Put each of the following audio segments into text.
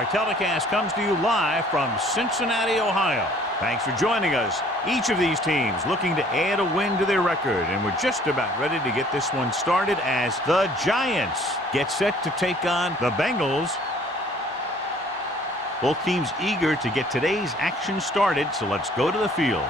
Our telecast comes to you live from Cincinnati, Ohio. Thanks for joining us. Each of these teams looking to add a win to their record, and we're just about ready to get this one started as the Giants get set to take on the Bengals. Both teams eager to get today's action started, so let's go to the field.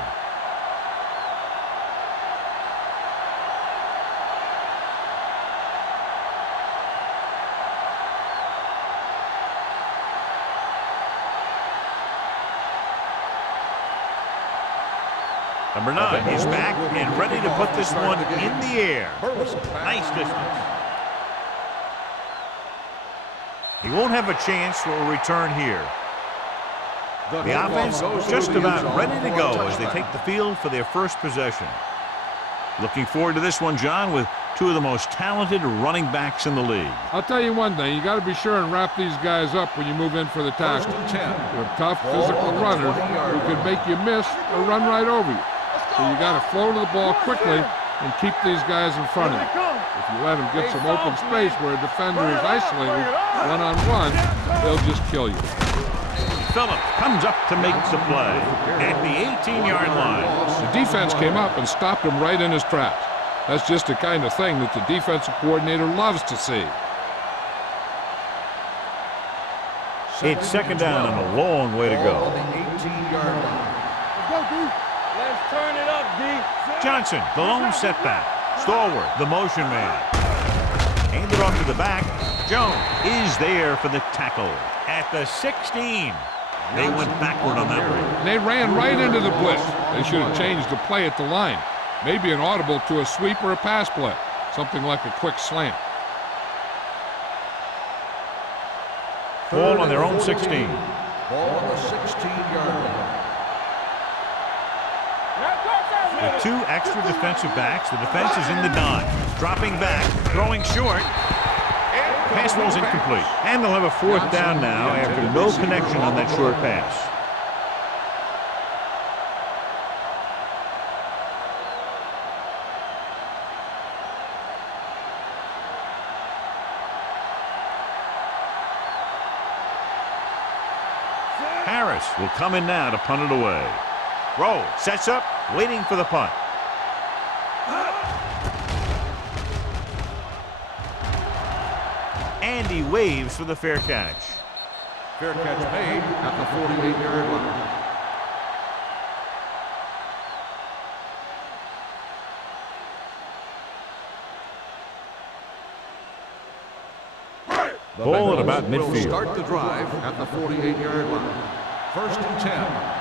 Number 9 is back and ready to put this one in the air. Nice distance. He won't have a chance for a return here. The offense just about ready to go as they take the field for their first possession. Looking forward to this one, John, with two of the most talented running backs in the league. I'll tell you one thing, you got to be sure and wrap these guys up when you move in for the tackle. They're tough, physical runners who can make you miss or run right over you. So you got to flow to the ball quickly and keep these guys in front of you. If you let them get some open space where a defender is isolated one-on-one, they'll just kill you. Phillips comes up to make the play at the 18-yard line. The defense came up and stopped him right in his tracks. That's just the kind of thing that the defensive coordinator loves to see. It's second down and a long way to go. Let's turn it up, D. Johnson, the lone setback. Stalwart, the motion man. Handed off to the back. Jones is there for the tackle at the 16. They went backward on that one. They ran right into the blitz. They should have changed the play at the line. Maybe an audible to a sweep or a pass play. Something like a quick slant. Ball on their own 16. Ball on the 16-yard line. With two extra defensive backs, the defense is in the dime. Dropping back, throwing short. Pass ball's incomplete. And they'll have a fourth down now after no connection on that short pass. Harris will come in now to punt it away. Roll, sets up, waiting for the punt. And he waves for the fair catch. Fair catch made at the 48-yard line. Ball at about midfield. Start the drive at the 48-yard line. First and 10.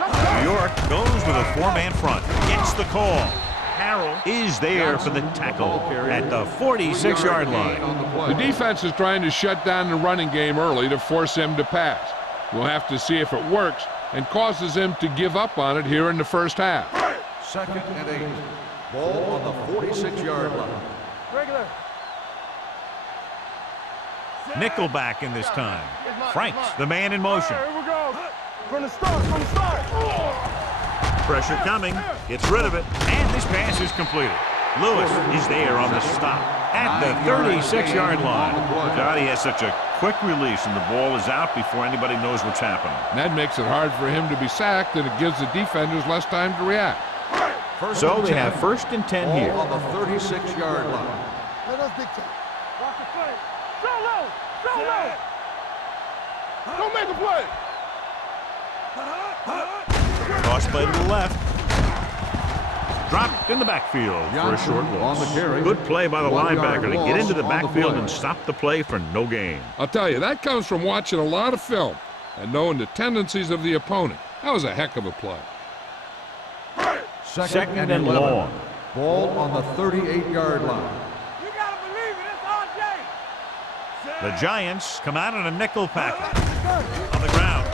New York goes with a four-man front. Gets the call. Harrell is there for the tackle at the 46-yard line. The defense is trying to shut down the running game early to force him to pass. We'll have to see if it works and causes him to give up on it here in the first half. Second and 8. Ball on the 46-yard line. Regular. Nickelback in this time. Franks, the man in motion. Here we go. From the start, Pressure coming. Gets rid of it. And this pass is completed. Lewis is there on the stop at the 36-yard line. God, he has such a quick release, and the ball is out before anybody knows what's happening. And that makes it hard for him to be sacked, and it gives the defenders less time to react. So they have first and 10 here. Ball on the 36-yard line. Let us big time. Watch the play. Go low. Go low. Don't make a play. Cross play to the left. Dropped in the backfield for a short loss. Good play by the linebacker to get into the backfield and stop the play for no gain. I'll tell you, that comes from watching a lot of film and knowing the tendencies of the opponent. That was a heck of a play. Second and long. Ball on the 38-yard line. You gotta believe it. It's RJ. The Giants come out in a nickel package. On the ground.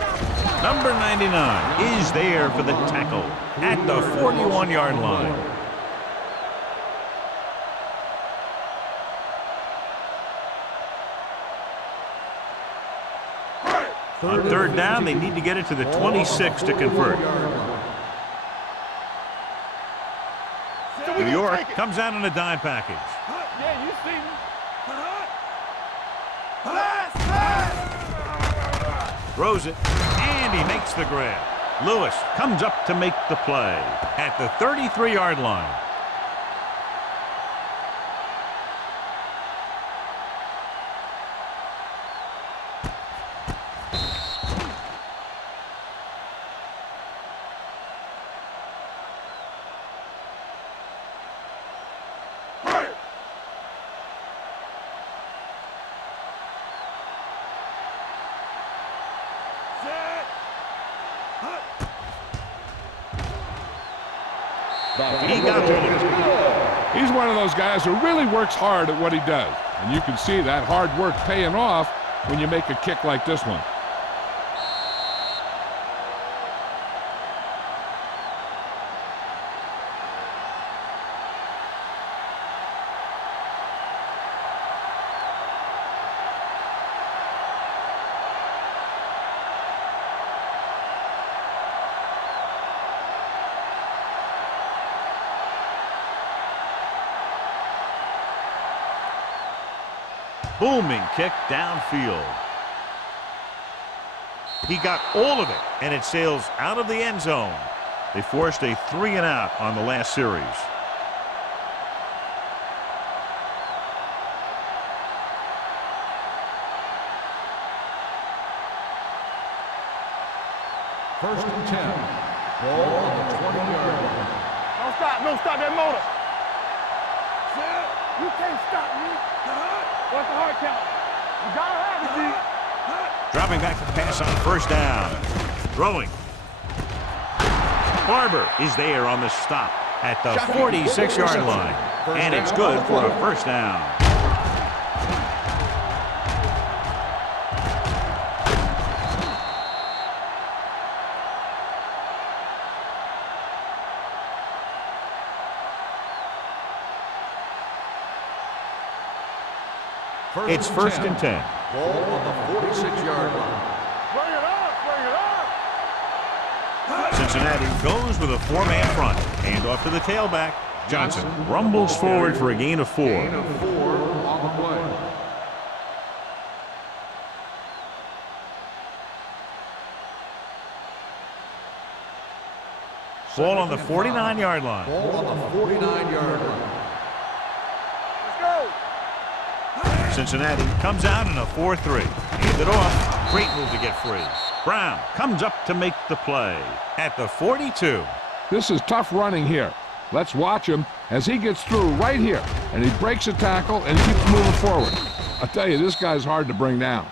Number 99 is there for the tackle at the 41-yard line. On third down, they need to get it to the 26 to convert. New York comes out in a dime package. Yeah, you see me. Pass. Throws it, and he makes the grab. Lewis comes up to make the play at the 33-yard line. He got it. He's one of those guys who really works hard at what he does. And you can see that hard work paying off when you make a kick like this one. Booming kick downfield. He got all of it, and it sails out of the end zone. They forced a 3-and-out on the last series. First and 10. Ball on the 20-yard line. Don't stop that motor. You can't stop me. What's the hard count? You gotta have it, G. Dropping back to pass on first down. Throwing. Barber is there on the stop at the 46-yard line. And it's good for a first down. It's first and 10. Ball on the 46-yard line. Bring it up, bring it up. Cincinnati goes with a 4-man front. Hand off to the tailback. Johnson rumbles forward for a gain of 4. Gain of 4 on the play. Ball on the 49-yard line. Ball on the 49-yard line. Let's go. Cincinnati comes out in a 4-3. Hand it off. Great move to get free. Brown comes up to make the play at the 42. This is tough running here. Let's watch him as he gets through right here. And he breaks a tackle and keeps moving forward. I tell you, this guy's hard to bring down.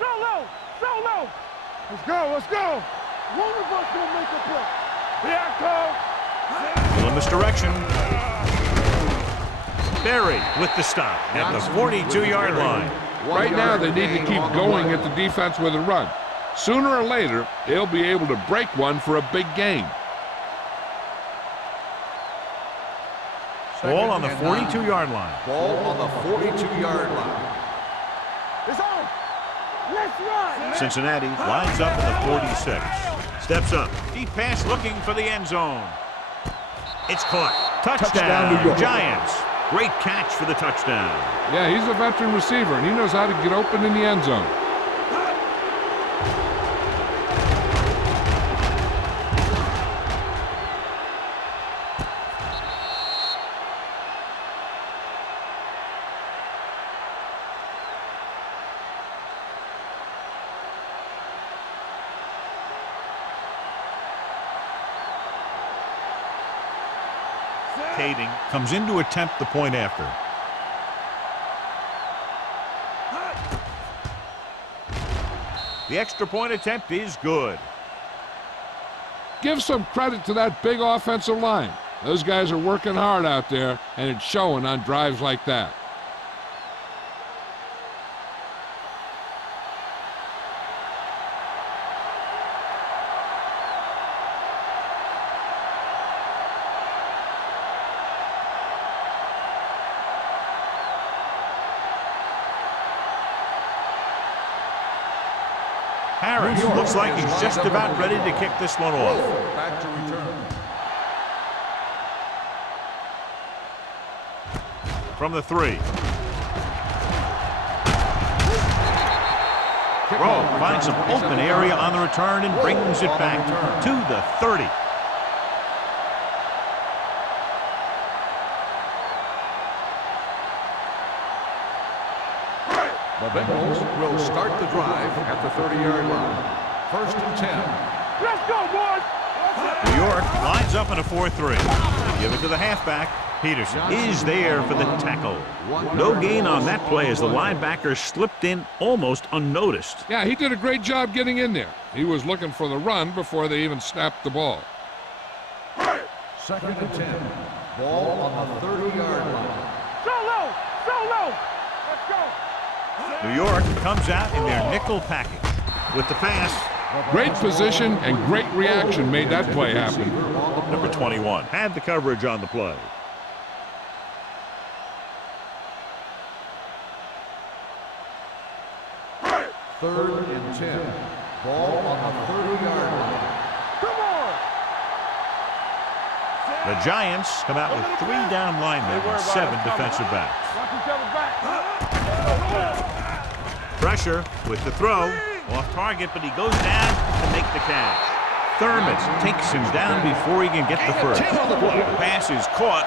Solo. Let's go, let's go. One of us gonna make a play. Yeah, Little misdirection. Berry with the stop at the 42-yard line. Right now, they need to keep going at the defense with a run. Sooner or later, they'll be able to break one for a big gain. Ball on the 42-yard line. Ball on the 42-yard line. It's on. Let's run. Cincinnati lines up in the 46. Steps up. Deep pass looking for the end zone. It's caught. Touchdown, New York. Giants. Great catch for the touchdown. Yeah, he's a veteran receiver, and he knows how to get open in the end zone. Kading comes in to attempt the point after. The extra point attempt is good. Give some credit to that big offensive line. Those guys are working hard out there, and it's showing on drives like that. Harris looks like he's just about ready to kick this one off. Back to return. from the 3. Rowe finds some open area on the return and brings it back to the 30. The Bengals will start the drive at the 30-yard line. 1st and 10. Let's go, boys! New York lines up in a 4-3. They give it to the halfback. Peterson is there for the tackle. No gain on that play as the linebacker slipped in almost unnoticed. Yeah, he did a great job getting in there. He was looking for the run before they even snapped the ball. 2nd and 10. Ball on the 30-yard line. So low! So low! Let's go! New York comes out in their nickel package with the pass. Great position and great reaction made that play happen. Number 21 had the coverage on the play. Third and 10. Ball on the 30-yard line. Come on! The Giants come out with 3 down linemen and 7 defensive backs. Watch each other back. Pressure with the throw. Off target, but he goes down to make the catch. Thurman takes him down before he can get the first. The pass is caught,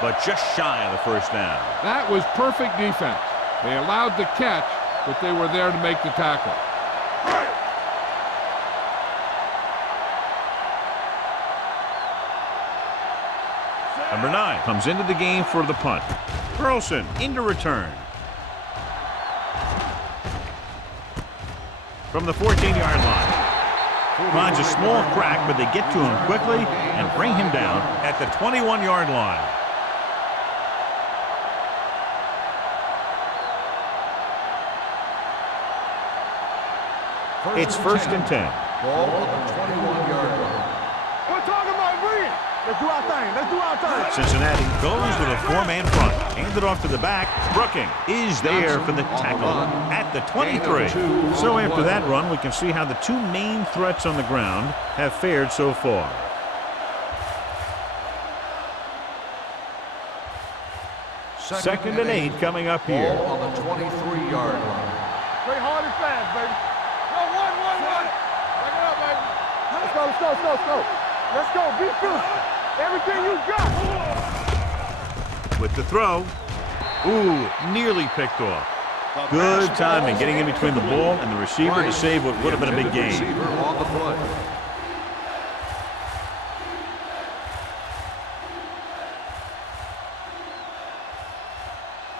but just shy of the first down. That was perfect defense. They allowed the catch, but they were there to make the tackle. Number 9 comes into the game for the punt. Burleson into return. From the 14-yard line. Finds a small crack, but they get to him quickly and bring him down at the 21-yard line. It's 1st and 10. Ball on the 21-yard line. We're talking about bring it. Let's do our thing. Let's do our thing. Cincinnati goes with a 4-man front. Handed off to the back. Brooking is there for the tackle at the 23. So after that run, we can see how the 2 main threats on the ground have fared so far. Second and 8 coming up here. Ball on the 23-yard line. Play hard and fast, baby. Go, one. Back it up, baby. Let's go, let's go, let's go, let's go. Let's go, be fearless. Everything you got. With the throw. Ooh, nearly picked off. Good timing getting in between the ball and the receiver to save what would have been a big gain. Receiver on the play.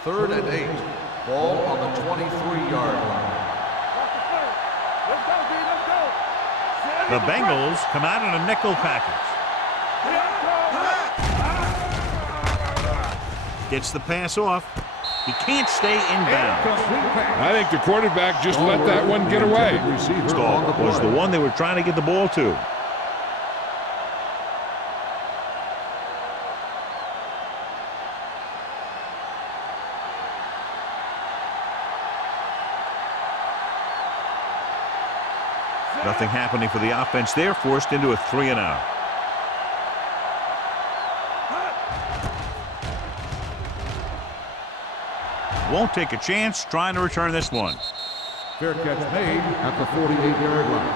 Third and 8. Ball on the 23-yard line. Let's go, B, let's go. The Bengals come out in a nickel package. Gets the pass off. He can't stay inbound. I think the quarterback just let that one get away. Stahl was the one they were trying to get the ball to. Nothing happening for the offense there, forced into a 3-and-out. Won't take a chance trying to return this one. Fair catch made at the 48-yard line.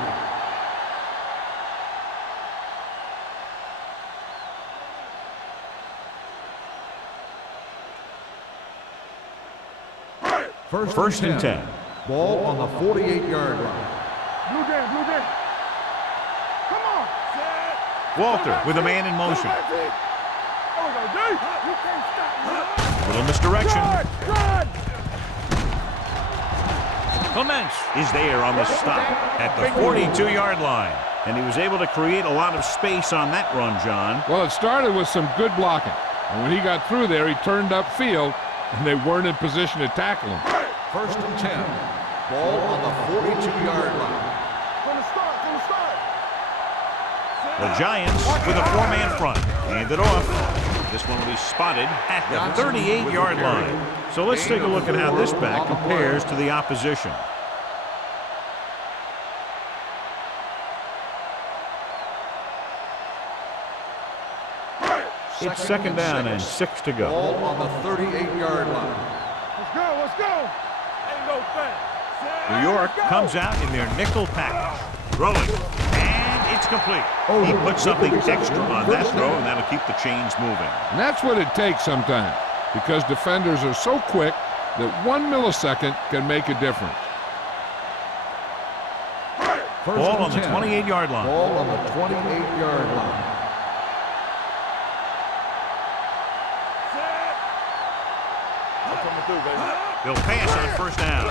First and 10. Ball on the 48-yard line. Blue game. Come on. Walter with a man in motion. There we go, D. You can't stop me. Little misdirection. Good. Clements is there on the stop at the 42-yard line. And he was able to create a lot of space on that run, John. Well, it started with some good blocking. And when he got through there, he turned upfield, and they weren't in position to tackle him. 1st and 10. Ball on the 42-yard line. From the start. The Giants with a 4-man front. Handed off. This one will be spotted at the 38-yard line. So let's take a look at how this back compares to the opposition. It's second down and 6 to go. Ball on the 38-yard line. Let's go, let's go. Ain't no thing. New York comes out in their nickel package. Throwing, and it's complete. He put something extra on that throw, and that'll keep the chains moving. And that's what it takes sometimes, because defenders are so quick that 1 millisecond can make a difference. Ball on the 28-yard line. Ball on the 28-yard line. They'll pass on first down.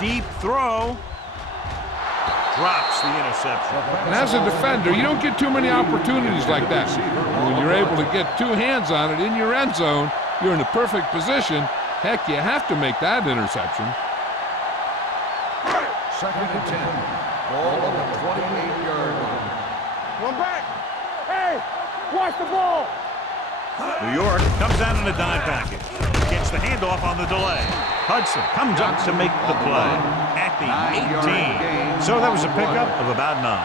Deep throw. Drops the interception. And as a defender, you don't get too many opportunities like that. When you're able to get 2 hands on it in your end zone, you're in the perfect position. Heck, you have to make that interception. Second and 10. Ball on the 28-yard line. One back. Hey, watch the ball. New York comes out in a dime package. Gets the handoff on the delay. Hudson comes up to make the play at the 18. So that was a pickup of about 9.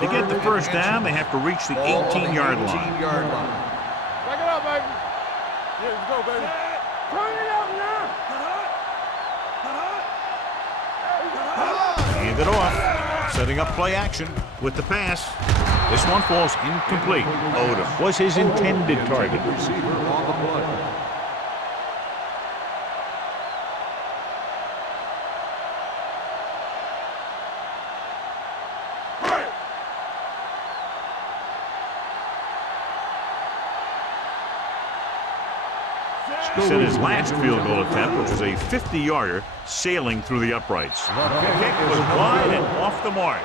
To get the first down, they have to reach the 18-yard line. Back it up, baby. Here we go, baby. Turn it up now. Hand it off. Setting up play action with the pass. This one falls incomplete. Odom was his intended target. Receiver on the play. He set his last field goal attempt, which was a 50-yarder, sailing through the uprights. The kick was wide and off the mark.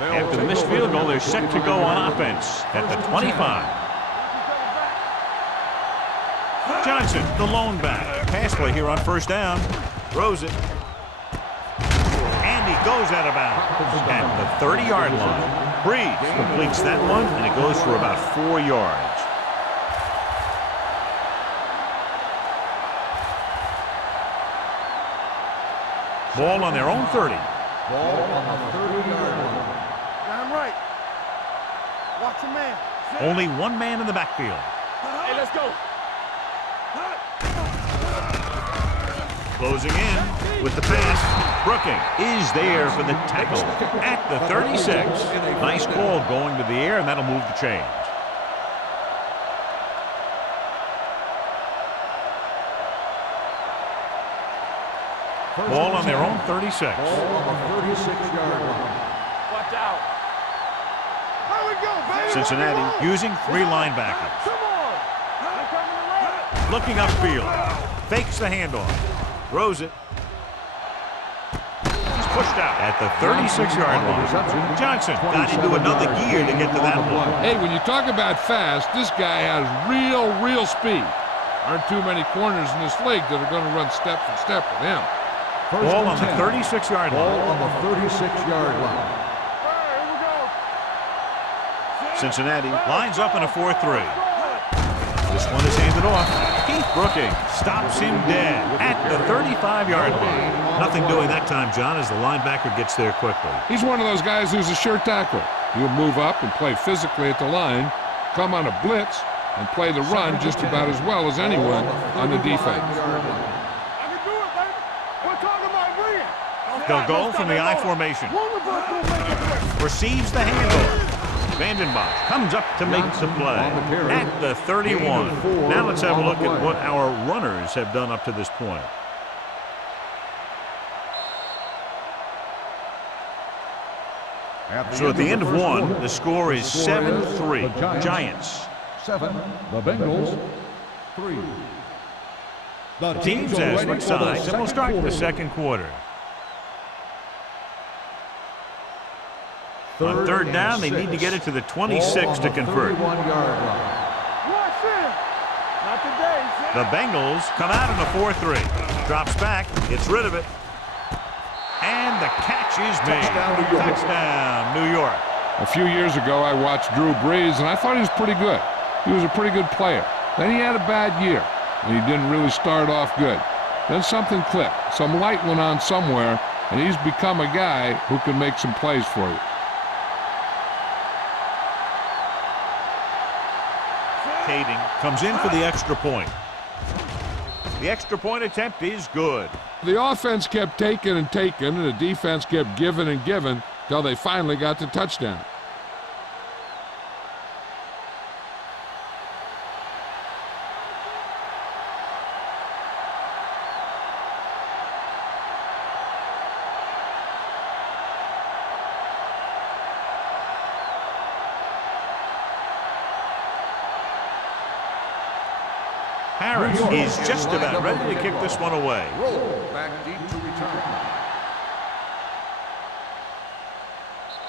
After the missed field goal, they're set to go on offense at the 25. Johnson, the lone back. Pass play here on first down. Throws it. And he goes out of bounds at the 30-yard line. Breeze completes that one, and it goes for about 4 yards. Ball on their own 30. Ball on the 30-yard line. Got him right. Watch your man. Only one man in the backfield. Hey, let's go. Closing in with the pass. Brooking is there for the tackle at the 36. Nice call going to the air, and that'll move the chains. Ball on their own 36. Ball on the 36-yard line. Watch out. How we go, baby? Cincinnati using 3 linebackers. Come on. I'm coming around. Looking upfield. Fakes the handoff. Throws it. He's pushed out at the 36-yard line. Johnson got into another gear to get to that one. Hey, when you talk about fast, this guy has real speed. Aren't too many corners in this league that are going to run step for step with him. Ball on the 36-yard line. Ball on the 36-yard line. Here we go. Cincinnati lines up in a 4-3. This one is handed off. Keith Brooking stops him dead at the 35-yard line. Nothing doing that time, John, as the linebacker gets there quickly. He's one of those guys who's a sure tackler. He'll move up and play physically at the line, come on a blitz, and play the run just about as well as anyone on the defense. I can do it, baby. We're talking about brilliant. They'll go from the I formation. One of us will make it play. Receives the handoff. Vandenbosch comes up to make the play at the 31. Now let's have a look at what our runners have done up to this point. So at the end of one, the score is 7-3. Giants. 7. The Bengals. 3. The teams as switch sides, and we'll start the second quarter. On third down, they need to get it to the 26 to convert. 31-yard line. Watch in. Not today, son. The Bengals come out in a 4-3. Drops back, gets rid of it. And And the catch is made. Touchdown, New York. A few years ago, I watched Drew Brees, and I thought he was pretty good. He was a pretty good player. Then he had a bad year, and he didn't really start off good. Then something clicked. Some light went on somewhere, and he's become a guy who can make some plays for you. Kading comes in for the extra point. The extra point attempt is good. The offense kept taking and taking, and the defense kept giving and giving till they finally got the touchdown. Harris is just about ready to kick this one away. Roll back deep to return.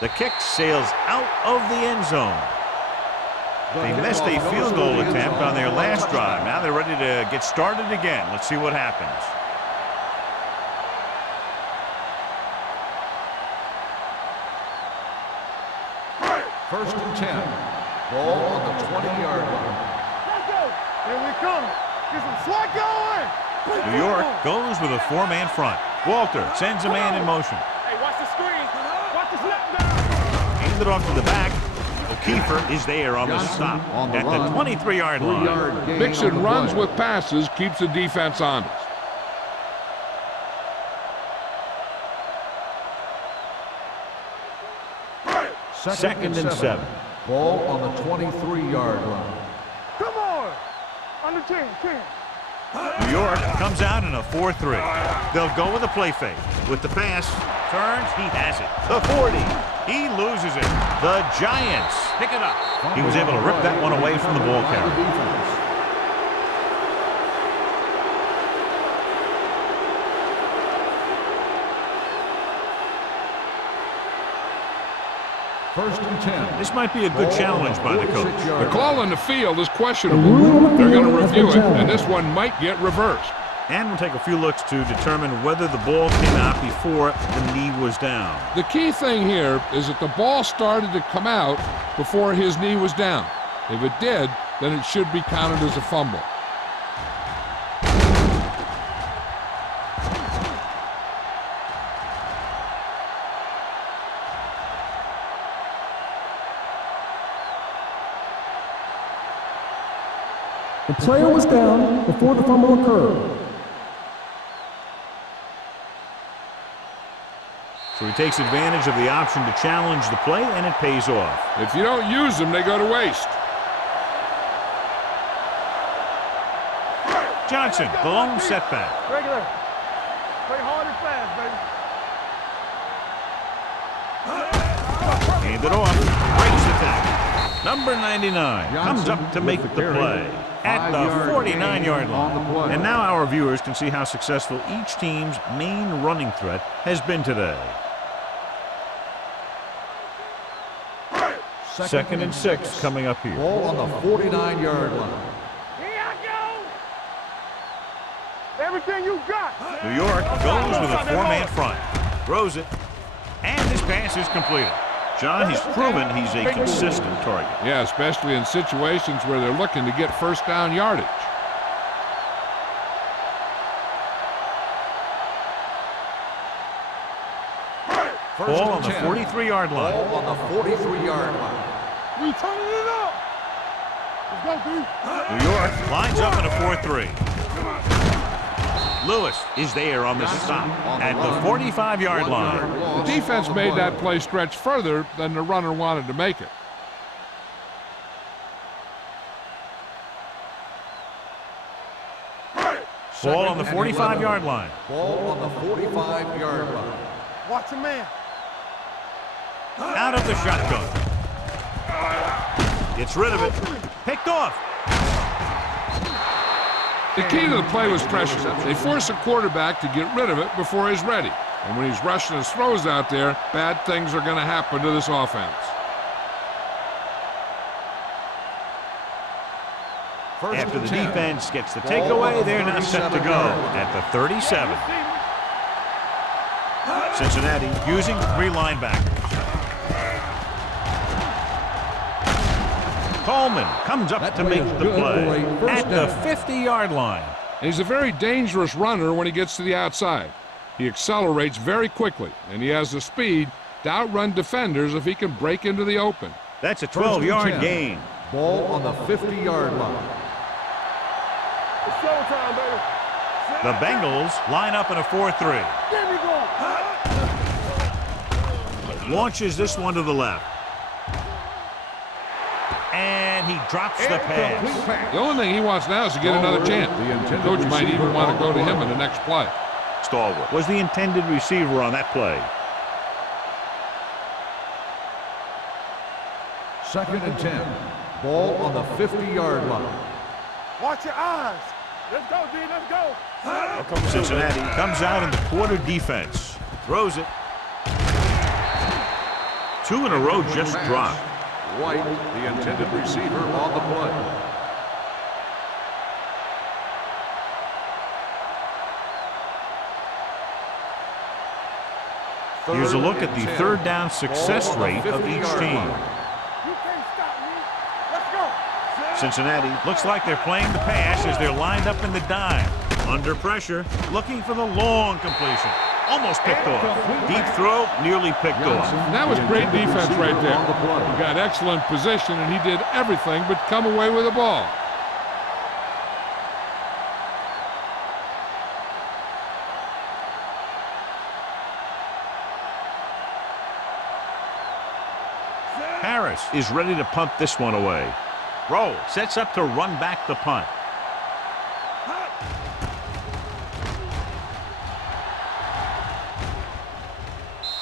The kick sails out of the end zone. They missed a field goal attempt on their last drive. Now they're ready to get started again. Let's see what happens. First and 10. Ball on the 20-yard line. Here we come. Get some slack going. New York goes with a four-man front. Walter sends a man in motion. Hey, watch the screen. Watch the snap down. Handed off to the back. O'Keefer is there on the stop at the 23-yard line. Mixing runs with passes keeps the defense honest. Second and 7. Ball on the 23-yard line. Come on. Under 10. New York comes out in a 4-3. They'll go with a play fake. With the pass, turns, he has it. The 40. He loses it. The Giants pick it up. He was able to rip that one away from the ball carrier. First and 10. This might be a good challenge by the coach. The call on the field is questionable. They're going to review it, and this one might get reversed. And we'll take a few looks to determine whether the ball came out before the knee was down. The key thing here is that the ball started to come out before his knee was down. If it did, then it should be counted as a fumble. The player was down before the fumble occurred. So he takes advantage of the option to challenge the play, and it pays off. If you don't use them, they go to waste. Johnson, the lone setback. Regular. Play hard and fast, baby. Hand it off. Breaks the tackle. Number 99 comes up to make the play at the 49-yard line. And now our viewers can see how successful each team's main running threat has been today. Second and 6 coming up here. Ball on the 49-yard line. Here I go. Everything you got. New York goes with a four-man front. Throws it. And this pass is completed. John, he's proven he's a consistent target. Yeah, especially in situations where they're looking to get first down yardage. Ball on the 43-yard line. Ball on the 43-yard line. We turning it up. Let's go, B. New York lines up in a 4-3. Lewis is there on the stop at the 45-yard line. The defense made that play stretch further than the runner wanted to make it. Ball on the 45-yard line. Ball on the 45-yard line. Watch a man. Out of the shotgun. Gets rid of it. Picked off. The key to the play was pressure. They force a quarterback to get rid of it before he's ready. And when he's rushing his throws out there, bad things are going to happen to this offense. After the defense gets the takeaway, they're now set to go at the 37. Cincinnati using 3 linebackers. Coleman comes up to make the play at the 50-yard line. And he's a very dangerous runner when he gets to the outside. He accelerates very quickly, and he has the speed to outrun defenders if he can break into the open. That's a 12-yard gain. Ball on the 50-yard line. It's showtime, baby. The Bengals line up in a 4-3. There we go. Launches this one to the left. And he drops the pass. The only thing he wants now is to get another chance. The coach might even want to go to him in the next play. Stallworth was the intended receiver on that play. 2nd and 10. Ball on the 50-yard line. Watch your eyes. Let's go, D. Let's go. Cincinnati comes out in the quarter defense. Throws it. 2 in a row just dropped. White, the intended receiver, on the play. Here's a look at the 3rd down success rate of each team. You can't stop me. Let's go. Cincinnati looks like they're playing the pass as they're lined up in the dime. Under pressure, looking for the long completion. Almost picked off. Deep throw, nearly picked off. And that was great defense right there. He got excellent position, and he did everything but come away with the ball. Harris is ready to punt this one away. Rowe sets up to run back the punt.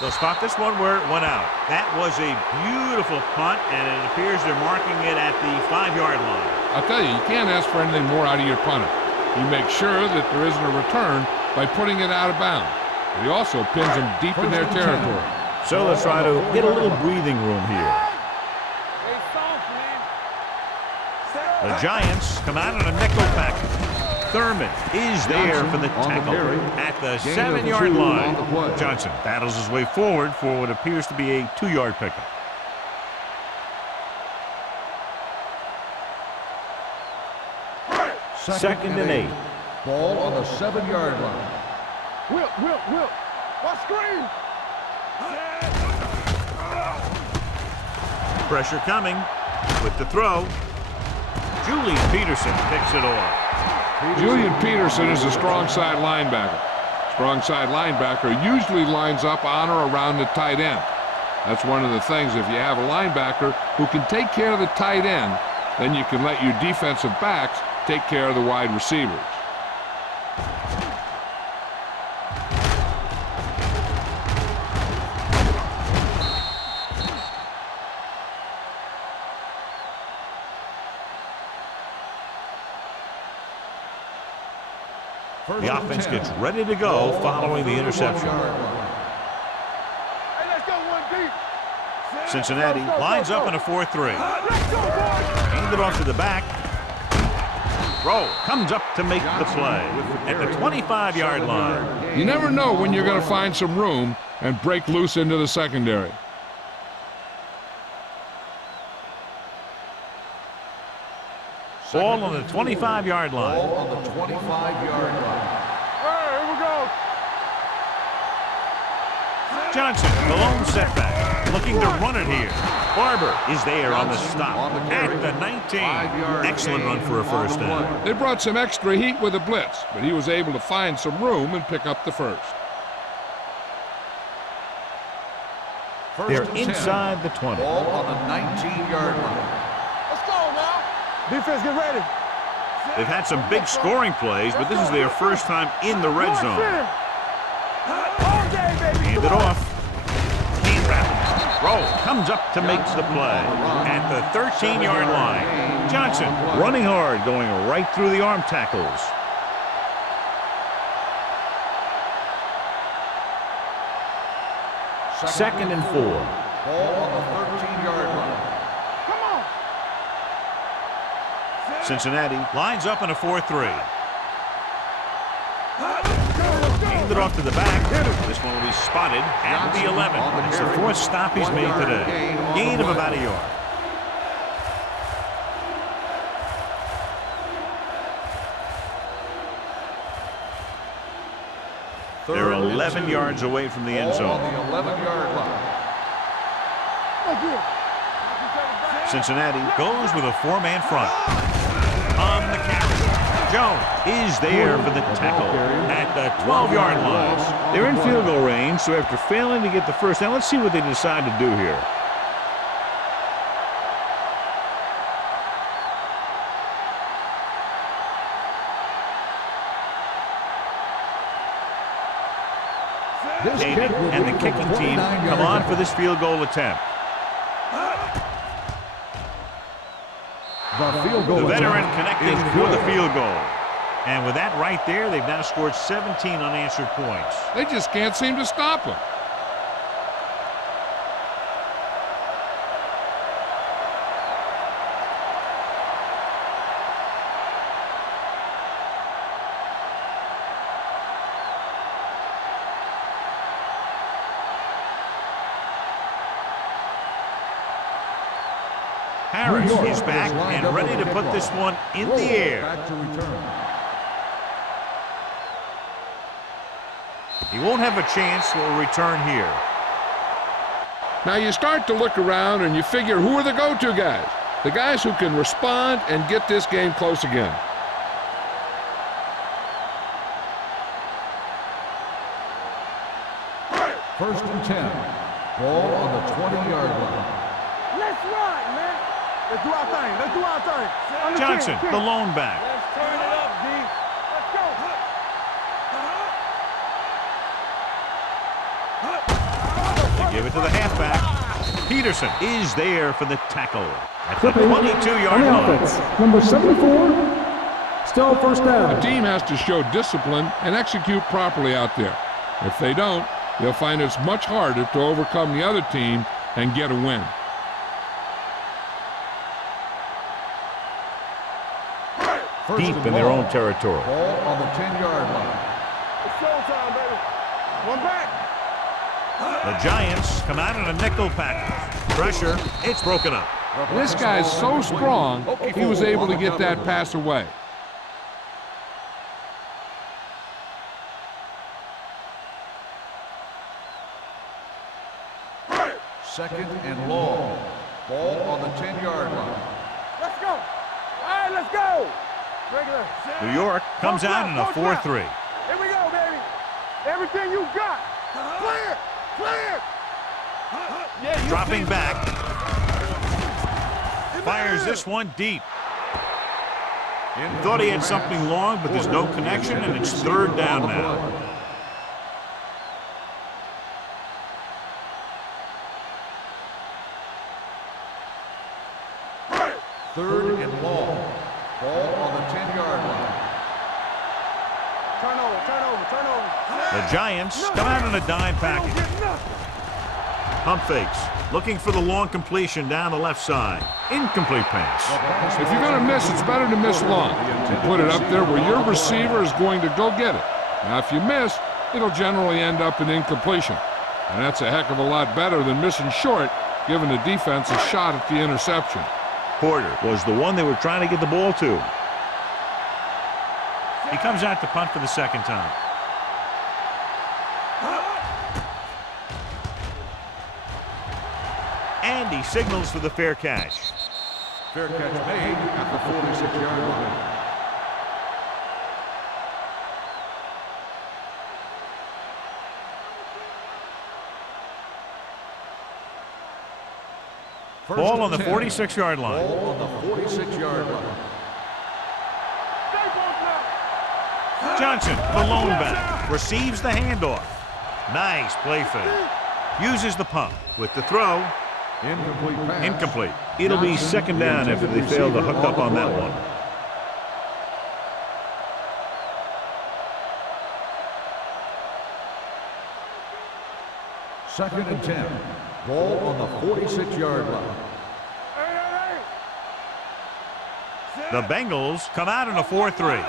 They'll spot this one where it went out. That was a beautiful punt, and it appears they're marking it at the 5-yard line. I'll tell you, you can't ask for anything more out of your punter. He makes sure that there isn't a return by putting it out of bounds. But he also pins them deep in their territory. So let's try to get a little breathing room here. Hey, soft, man. The Giants come out in a nickel package. Thurman is there for the tackle at the 7-yard line. Johnson battles his way forward for what appears to be a 2-yard pickup. Second and 8. Ball on the 7-yard line. Whip. Watch screen. Pressure coming with the throw. Julian Peterson picks it off. Julian Peterson is a strong side linebacker. Strong side linebacker usually lines up on or around the tight end. That's one of the things. If you have a linebacker who can take care of the tight end, then you can let your defensive backs take care of the wide receivers. The offense gets ready to go following the interception. Hey, let's go one deep. Cincinnati lines up in a 4-3. Hand it off to the back. Rowe comes up to make the play at the 25-yard line. You never know when you're going to find some room and break loose into the secondary. Ball on the 25-yard line. Ball on the 25-yard line. Here we go. Johnson, the lone setback, looking to run it here. Barber is there on the stop at the 19. Excellent run for a first down. They brought some extra heat with a blitz, but he was able to find some room and pick up the first. They're inside the 20. Ball on the 19-yard line. Let's go now. Defense, get ready. They've had some big scoring plays, but this is their first time in the red zone. All day, baby. Hand it off. Can't wrap it. Rowe comes up to make the play at the 13-yard line. Johnson running hard, going right through the arm tackles. Second and 4. Ball on the 13-yard line. Come on. Cincinnati lines up in a 4-3. hand it off to the back. This one will be spotted at the 11. It's the fourth stop he's made today. Gain of about a yard. They're 11 yards away from the end zone. On the 11-yard line. Cincinnati goes with a four-man front. On the carry, Jones is there for the tackle at the 12-yard line. They're in field goal range, so after failing to get the first down, let's see what they decide to do here. David and the kicking team come on for this field goal attempt. The veteran connecting for the field goal. And with that right there, they've now scored 17 unanswered points. They just can't seem to stop him. Harris is back and ready to put this one in the air. He won't have a chance for a return here. Now you start to look around and you figure, who are the go-to guys? The guys who can respond and get this game close again. First and 10. Ball on the 20-yard line. Let's ride, man. Let's do our thing. Let's do our thing. Johnson, the lone back. Let's turn it up, D. Let's go. They give it to the halfback. Peterson is there for the tackle at the 22-yard line. Offense, number 74, still first down. A team has to show discipline and execute properly out there. If they don't, they'll find it's much harder to overcome the other team and get a win. Deep in their own territory. Ball on the 10-yard line. It's showtime, baby. One back. The Giants come out in a nickel package. Pressure, it's broken up. This guy's so strong, he was able to get that pass away. Second and long. Ball on the 10-yard line. Let's go. All right, let's go. Regular. New York comes out in a 4-3. Here we go, baby. Everything you got. Clear. Clear. Yeah, Dropping back. Fires this one deep. Thought he had something long, but there's no connection, and it's third down now. Third and long. Ball on the 10-yard line. Turn over. The Giants come out in a dime package. Pump fakes, looking for the long completion down the left side. Incomplete pass. If you're going to miss, it's better to miss long. You put it up there where your receiver is going to go get it. Now, if you miss, it'll generally end up in incompletion. And that's a heck of a lot better than missing short, giving the defense a shot at the interception. Porter was the one they were trying to get the ball to. He comes out to punt for the second time. And he signals for the fair catch. Fair catch made at the 46-yard line. Ball on the 46-yard line. Ball on the 46-yard line. Johnson, the lone back, receives the handoff. Nice play fake. Uses the pump with the throw. Incomplete pass. Incomplete. It'll be second down after they fail to hook up on that one. Second and 10. Ball on the 46-yard line. The Bengals come out in a 4-3.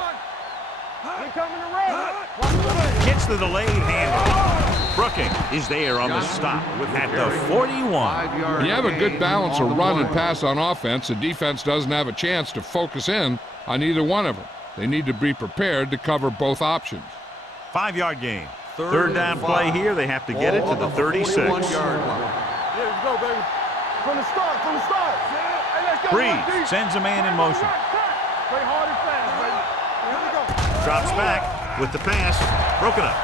He coming to run. Gets the delayed handle. Brooking is there on the stop at the 41. When you have a good balance of run and pass on offense, the defense doesn't have a chance to focus in on either one of them. They need to be prepared to cover both options. 5-yard gain. Third down play here. They have to get it to the 36. Yeah, let's go, baby. From the start, from the start. Hey, let's go. Breeze sends a man in motion. Play hard and fast, baby. Here we go. Drops back with the pass. Broken up.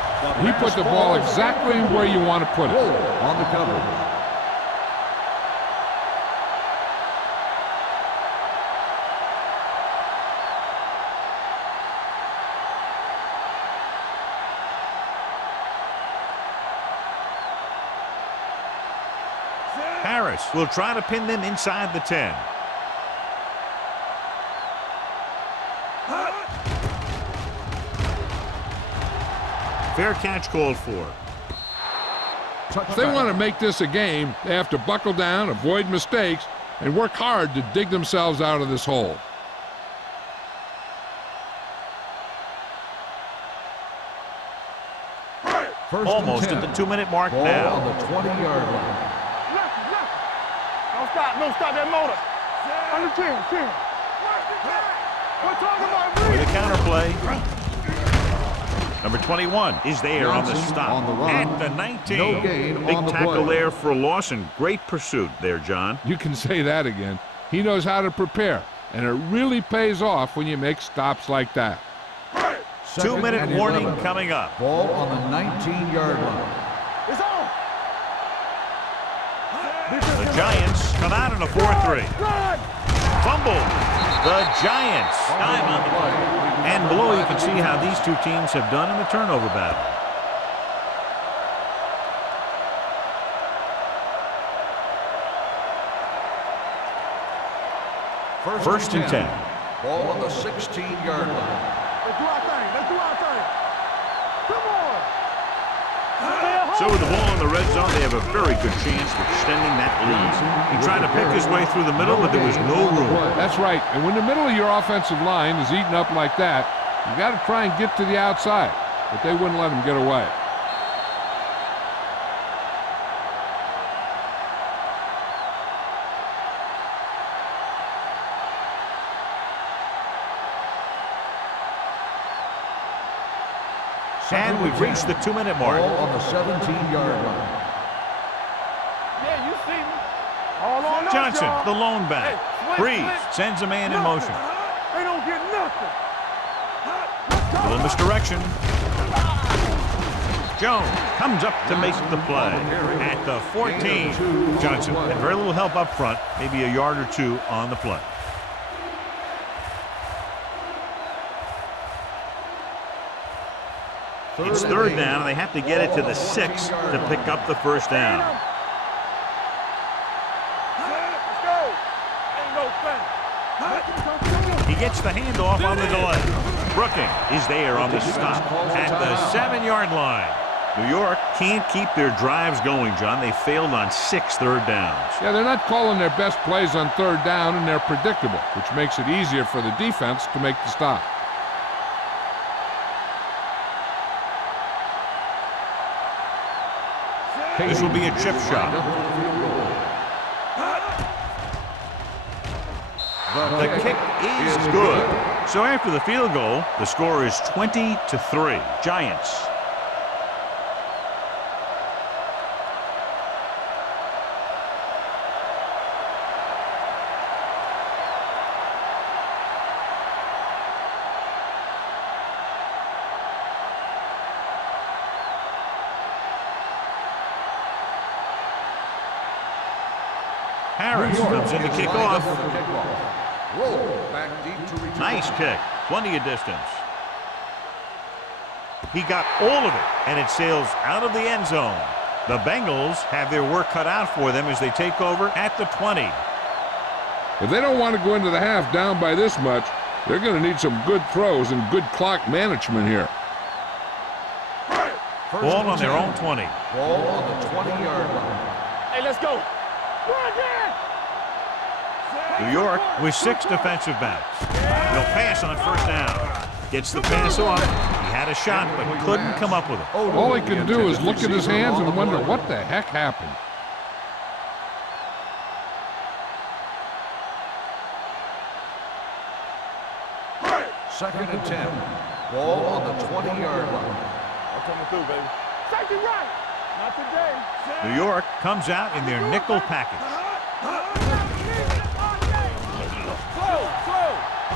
He put the ball exactly where you want to put it. On the cover. Harris will try to pin them inside the 10. Fair catch called for. If they want to make this a game, they have to buckle down, avoid mistakes, and work hard to dig themselves out of this hole. Almost at the 2-minute mark Ball now. on the 20-yard line. Don't stop that motor. Under 10. We're talking about With a counterplay. Number 21 is there on the stop on the run. at the 19. No gain Big on the tackle play. there for a loss and great pursuit there, John. You can say that again. He knows how to prepare, and it really pays off when you make stops like that. 2-minute and warning 11. coming up. Ball on the 19-yard line. It's on. The Giants come out in a 4-3. Run. Fumble. The Giants dive on the play. And below you can see how these two teams have done in the turnover battle. First and 10. Ball on the 16-yard line. Let's do our thing. Let's do our thing. Come on. So with the ball in the red zone, they have a very good chance of extending that lead. He tried to pick his way through the middle, but there was no room. That's right. And when the middle of your offensive line is eaten up like that, you got to try and get to the outside. But they wouldn't let him get away. And we've reached the 2-minute mark. Ball on the 17-yard line. Yeah, you see me. All on us, Johnson, y'all. the lone back. Hey, Breeze sends a man in motion. They don't get nothing. A little misdirection. Jones comes up to make the play at the 14. Johnson had very little help up front, maybe a yard or two on the play. It's third down, and they have to get it to the 6 to pick up the first down. Let's go. Ain't no thing. He gets the handoff on the delay. Brooking is there on the stop at the 7-yard line. New York can't keep their drives going, John. They failed on 6 third downs. Yeah, they're not calling their best plays on third down, and they're predictable, which makes it easier for the defense to make the stop. This will be a chip shot. The kick is good. So after the field goal, the score is 20-3. Giants. Harris comes in to kick off. Back deep to return. Nice kick. Plenty of distance. He got all of it, and it sails out of the end zone. The Bengals have their work cut out for them as they take over at the 20. If they don't want to go into the half down by this much, they're going to need some good throws and good clock management here. Ball on their own 20. Ball on the 20-yard line. Hey, let's go. Run, Dan. New York with 6 defensive backs. They'll pass on first down. Gets the pass off. He had a shot, but couldn't come up with it. All he can do is look at his hands and wonder what the heck happened. Second and 10. Ball on the 20-yard line. I'm coming through, baby. Safety right. Not today. New York comes out in their nickel package.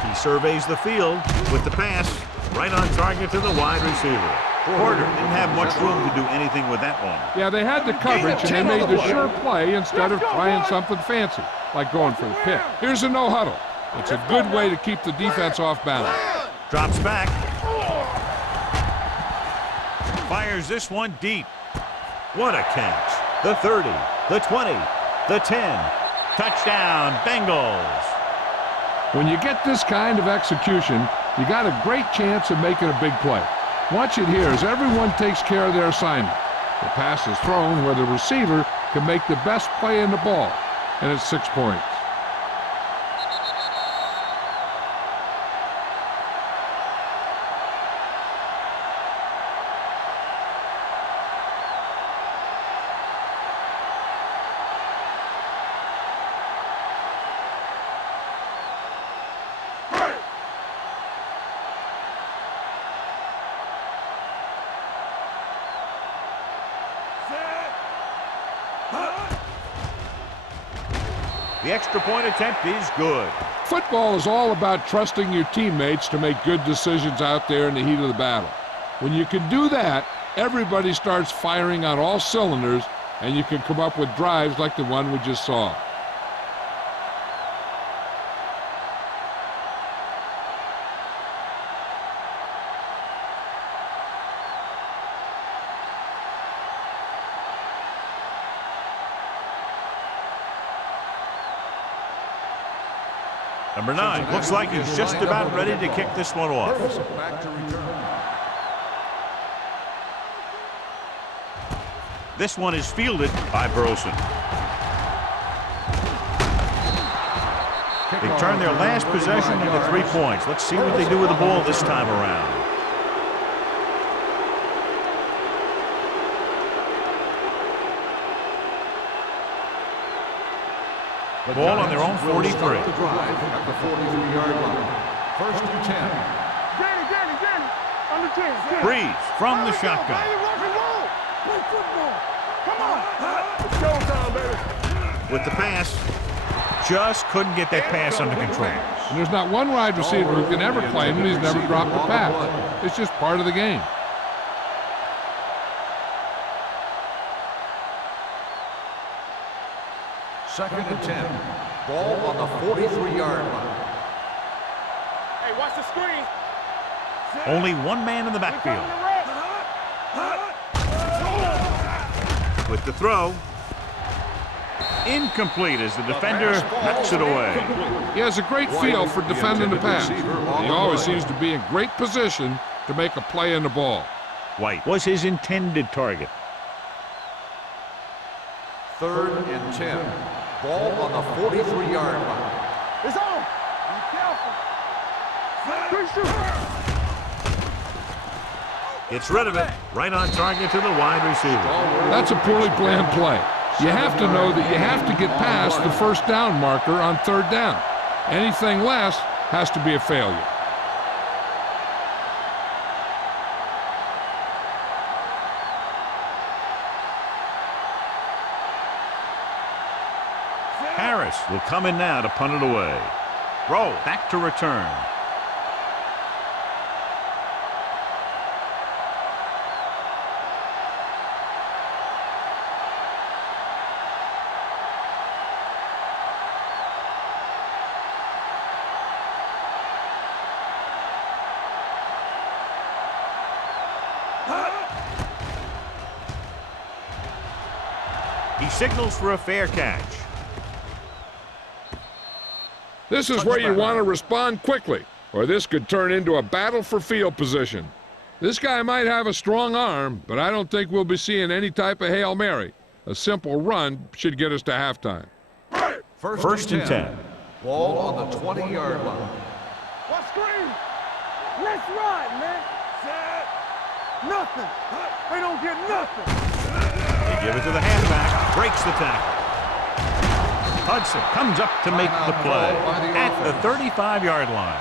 He surveys the field with the pass right on target to the wide receiver. Porter didn't have much room to do anything with that one. Yeah, they had the coverage, and they made the sure play instead of trying something fancy, like going for the pick. Here's a no-huddle. It's a good way to keep the defense off balance. Drops back. Fires this one deep. What a catch. The 30, the 20, the 10. Touchdown, Bengals. When you get this kind of execution, you got a great chance of making a big play. Watch it here as everyone takes care of their assignment. The pass is thrown where the receiver can make the best play in the ball, and it's 6 points. The extra point attempt is good. Football is all about trusting your teammates to make good decisions out there in the heat of the battle. When you can do that, everybody starts firing on all cylinders, and you can come up with drives like the one we just saw. Number 9 looks like he's just about ready to kick this one off. Back to return. This one is fielded by Burleson. They turn their last possession into 3 points. Let's see what they do with the ball this time around. Ball on their own 43. The drive at the 43-yard line. First and 10. Danny, under 10. Breeze from the shotgun. Baby, rock and roll. Play football. Come on. It's showtime, baby. With the pass, just couldn't get that pass under control. And there's not one wide receiver who can ever claim that he's never dropped a pass. It's just part of the game. Second and 10. Ball on the 43-yard line. Hey, watch the screen. Only one man in the backfield. With the throw. Incomplete as the defender knocks it away. He has a great feel for defending the pass. He always seems to be in great position to make a play in the ball. White was his intended target. Third and 10. Ball on the 43-yard line. It's on. Be careful. Good shoot. Gets rid of it. Right on target to the wide receiver. That's a poorly planned play. You have to know that you have to get past the first down marker on third down. Anything less has to be a failure. Harris will come in now to punt it away. Roll back to return. He signals for a fair catch. This is where you want to respond quickly, or this could turn into a battle for field position. This guy might have a strong arm, but I don't think we'll be seeing any type of Hail Mary. A simple run should get us to halftime. First and 10. Ball on the 20-yard line. Watch screen. That's right, man. Nothing. They don't get nothing. They give it to the halfback. Breaks the tackle. Hudson comes up to make the play at the 35-yard line.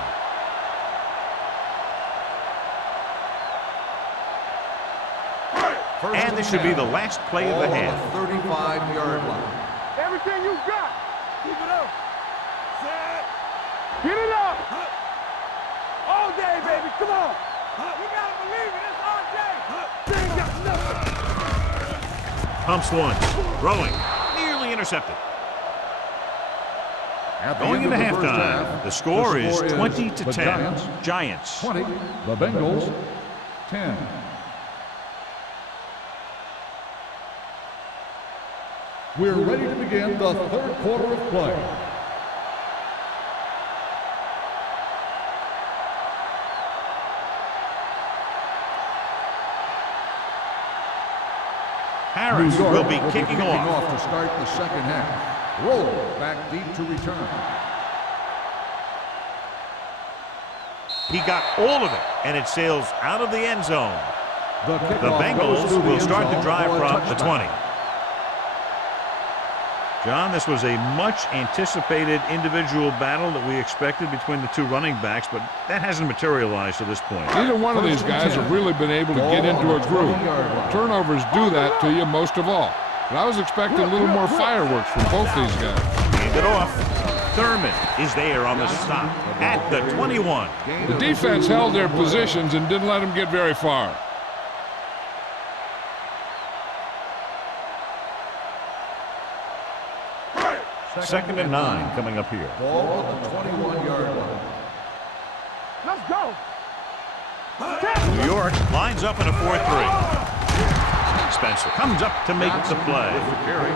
And this should be the last play of the half. 35-yard line. Everything you got. Keep it up. Get it up. All day, baby. Come on. You gotta believe it. It's all day. They ain't got nothing. Pumps one. Throwing. Nearly intercepted. Going into halftime, the score is 20-10. Giants. 20. The Bengals 10. We're ready to begin the third quarter of play. Harris will be kicking off. To start the second half. Roll back deep to return. He got all of it, and it sails out of the end zone. The Bengals will start the drive from the 20. John, this was a much-anticipated individual battle that we expected between the two running backs, but that hasn't materialized to this point. Neither one of these guys have really been able to get into a groove. Turnovers do that to you most of all. But I was expecting a little more fireworks from both these guys. Hand it off. Thurman is there on the stop at the 21. The defense held their positions and didn't let them get very far. Second and 9 coming up here. Ball on the 21-yard line. Let's go. New York lines up in a 4-3. Spencer comes up to make the play.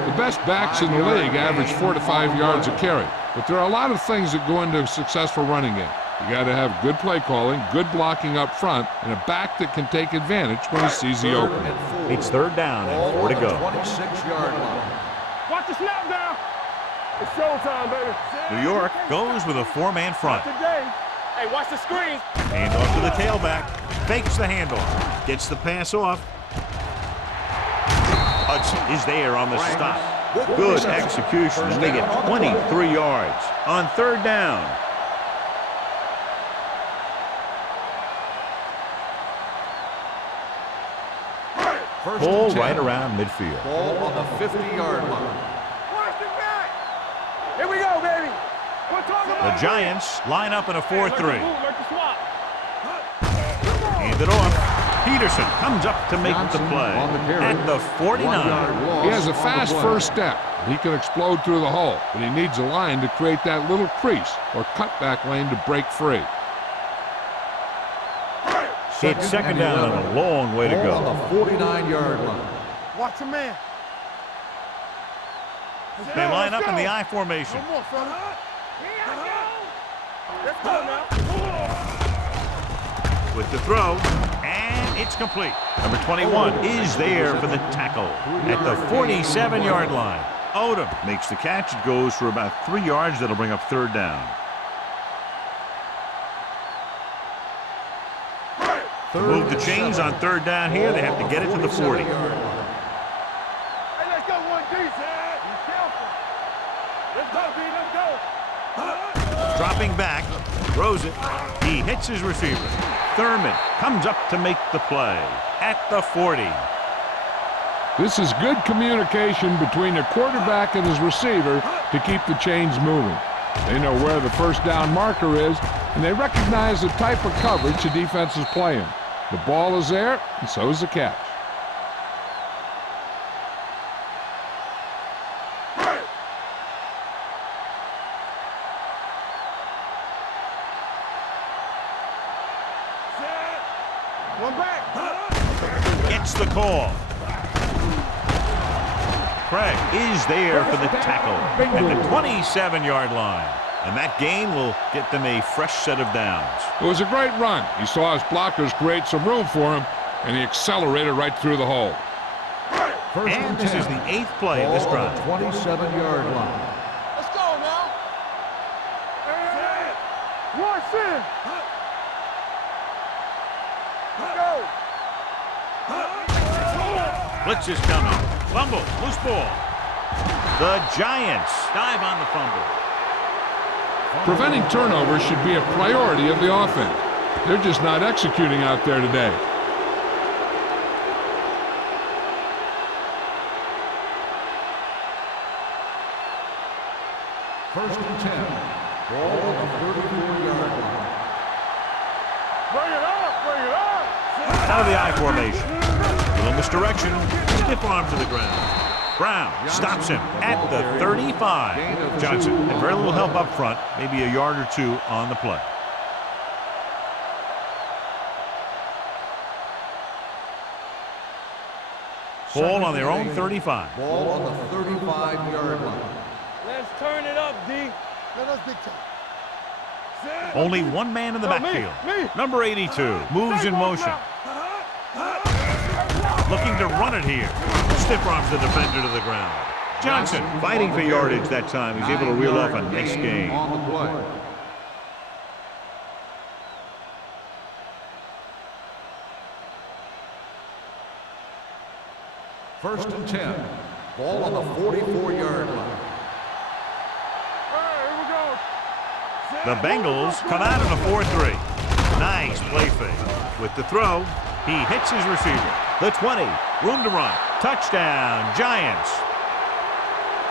The best backs in the league average 4 to 5 yards a carry. But there are a lot of things that go into a successful running game. You got to have good play calling, good blocking up front, and a back that can take advantage when he sees the opening. It's third down and 4 to go. 26-yard line. Watch the snap down. It's showtime, baby. New York goes with a 4-man front. Today. Hey, watch the screen. Hand off to the tailback. Fakes the handoff. Gets the pass off. Hudson is there on the stop. Good execution, and they get 23 yards on third down. Ball right around midfield. Ball on the 50-yard line. Watch the back. Here we go, baby. We're talking about The Giants line up in a 4-3. Learn to swap. Hand it off. Peterson comes up to make the play at the 49. He has a fast first step. He can explode through the hole, but he needs a line to create that little crease or cutback lane to break free. It's second down and a long way to go. On the 49-yard line. Watch a man. They line up in the I formation. One more, fella. Let's go now. With the throw, and it's complete. Number 21 is there for the tackle at the 47-yard line. Odom makes the catch. It goes for about 3 yards. That'll bring up third down. To move the chains on third down here, they have to get it to the 40. Hey, let's go, 1D. Be careful. Let's go, B. Let's go. Dropping back, throws it. He hits his receiver. Thurman comes up to make the play at the 40. This is good communication between the quarterback and his receiver to keep the chains moving. They know where the first down marker is, and they recognize the type of coverage the defense is playing. The ball is there, and so is the catch. One back. Gets the call. Craig is there for the tackle at the 27-yard line. And that gain will get them a fresh set of downs. It was a great run. He saw his blockers create some room for him, and he accelerated right through the hole. And this is the 8th play of this drive. 27-yard line. Let's go now. One sin. Blitz is coming. Fumble. Loose ball. The Giants dive on the fumble. Preventing turnovers should be a priority of the offense. They're just not executing out there today. First and 10. Ball on the 34-yard line. Bring it up, bring it up. Out of the I formation. Little misdirection. Stiff arm to the ground. Brown stops him at the 35. Johnson had very little help up front, maybe a yard or two on the play. Ball on their own 35. Ball on the 35-yard line. Let's turn it up, D. Let us big time. Only one man in the backfield. Number 82 moves in motion. Looking to run it here. Stiff arms the defender to the ground. Johnson fighting for yardage that time. He's able to reel off a nice gain. On the play. First and 10. Ball on the 44-yard line. The Bengals come out in a 4-3. Nice play fake. With the throw, he hits his receiver. The 20, room to run. Touchdown, Giants.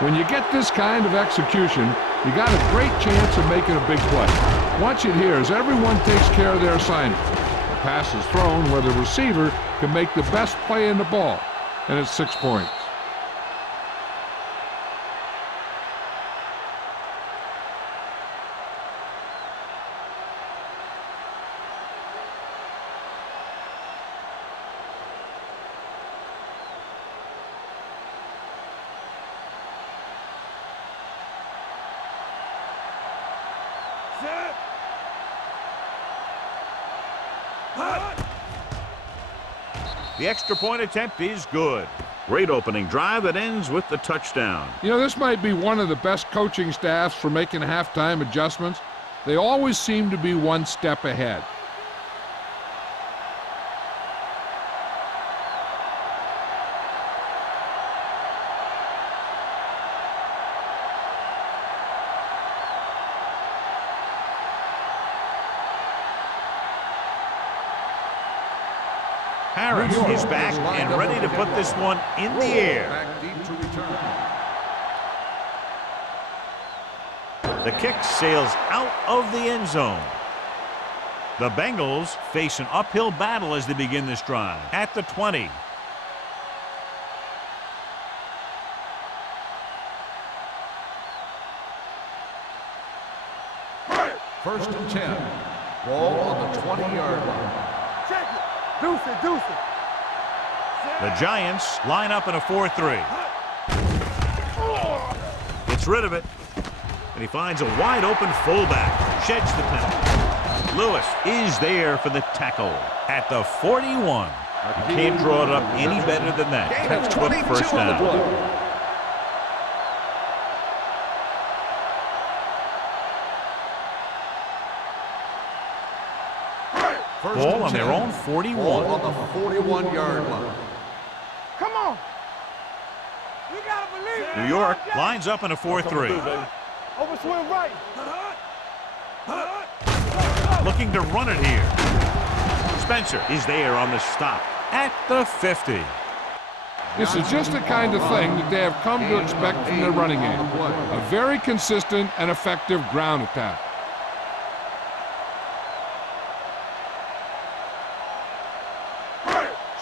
When you get this kind of execution, you got a great chance of making a big play. Watch it here as everyone takes care of their assignment. The pass is thrown where the receiver can make the best play in the ball, and it's 6 points. The extra point attempt is good. Great opening drive that ends with the touchdown. You know, this might be one of the best coaching staffs for making halftime adjustments. They always seem to be one step ahead. Harris is back and ready to put this one in the air. Back deep to return. The kick sails out of the end zone. The Bengals face an uphill battle as they begin this drive at the 20. First and 10. Ball on the 20-yard line. Check it. Deuce it, deuce it. The Giants line up in a 4-3. Gets rid of it. And he finds a wide open fullback. Sheds the penalty. Lewis is there for the tackle at the 41. Can't draw it up any better than that. Textbook first down. Ball on their own 41. Ball on the 41-yard line. Come on. You gotta believe it. New York lines up in a 4-3. Over swing right. Looking to run it here. Spencer is there on the stop at the 50. This is just the kind of thing that they have come to expect from their running game. A very consistent and effective ground attack.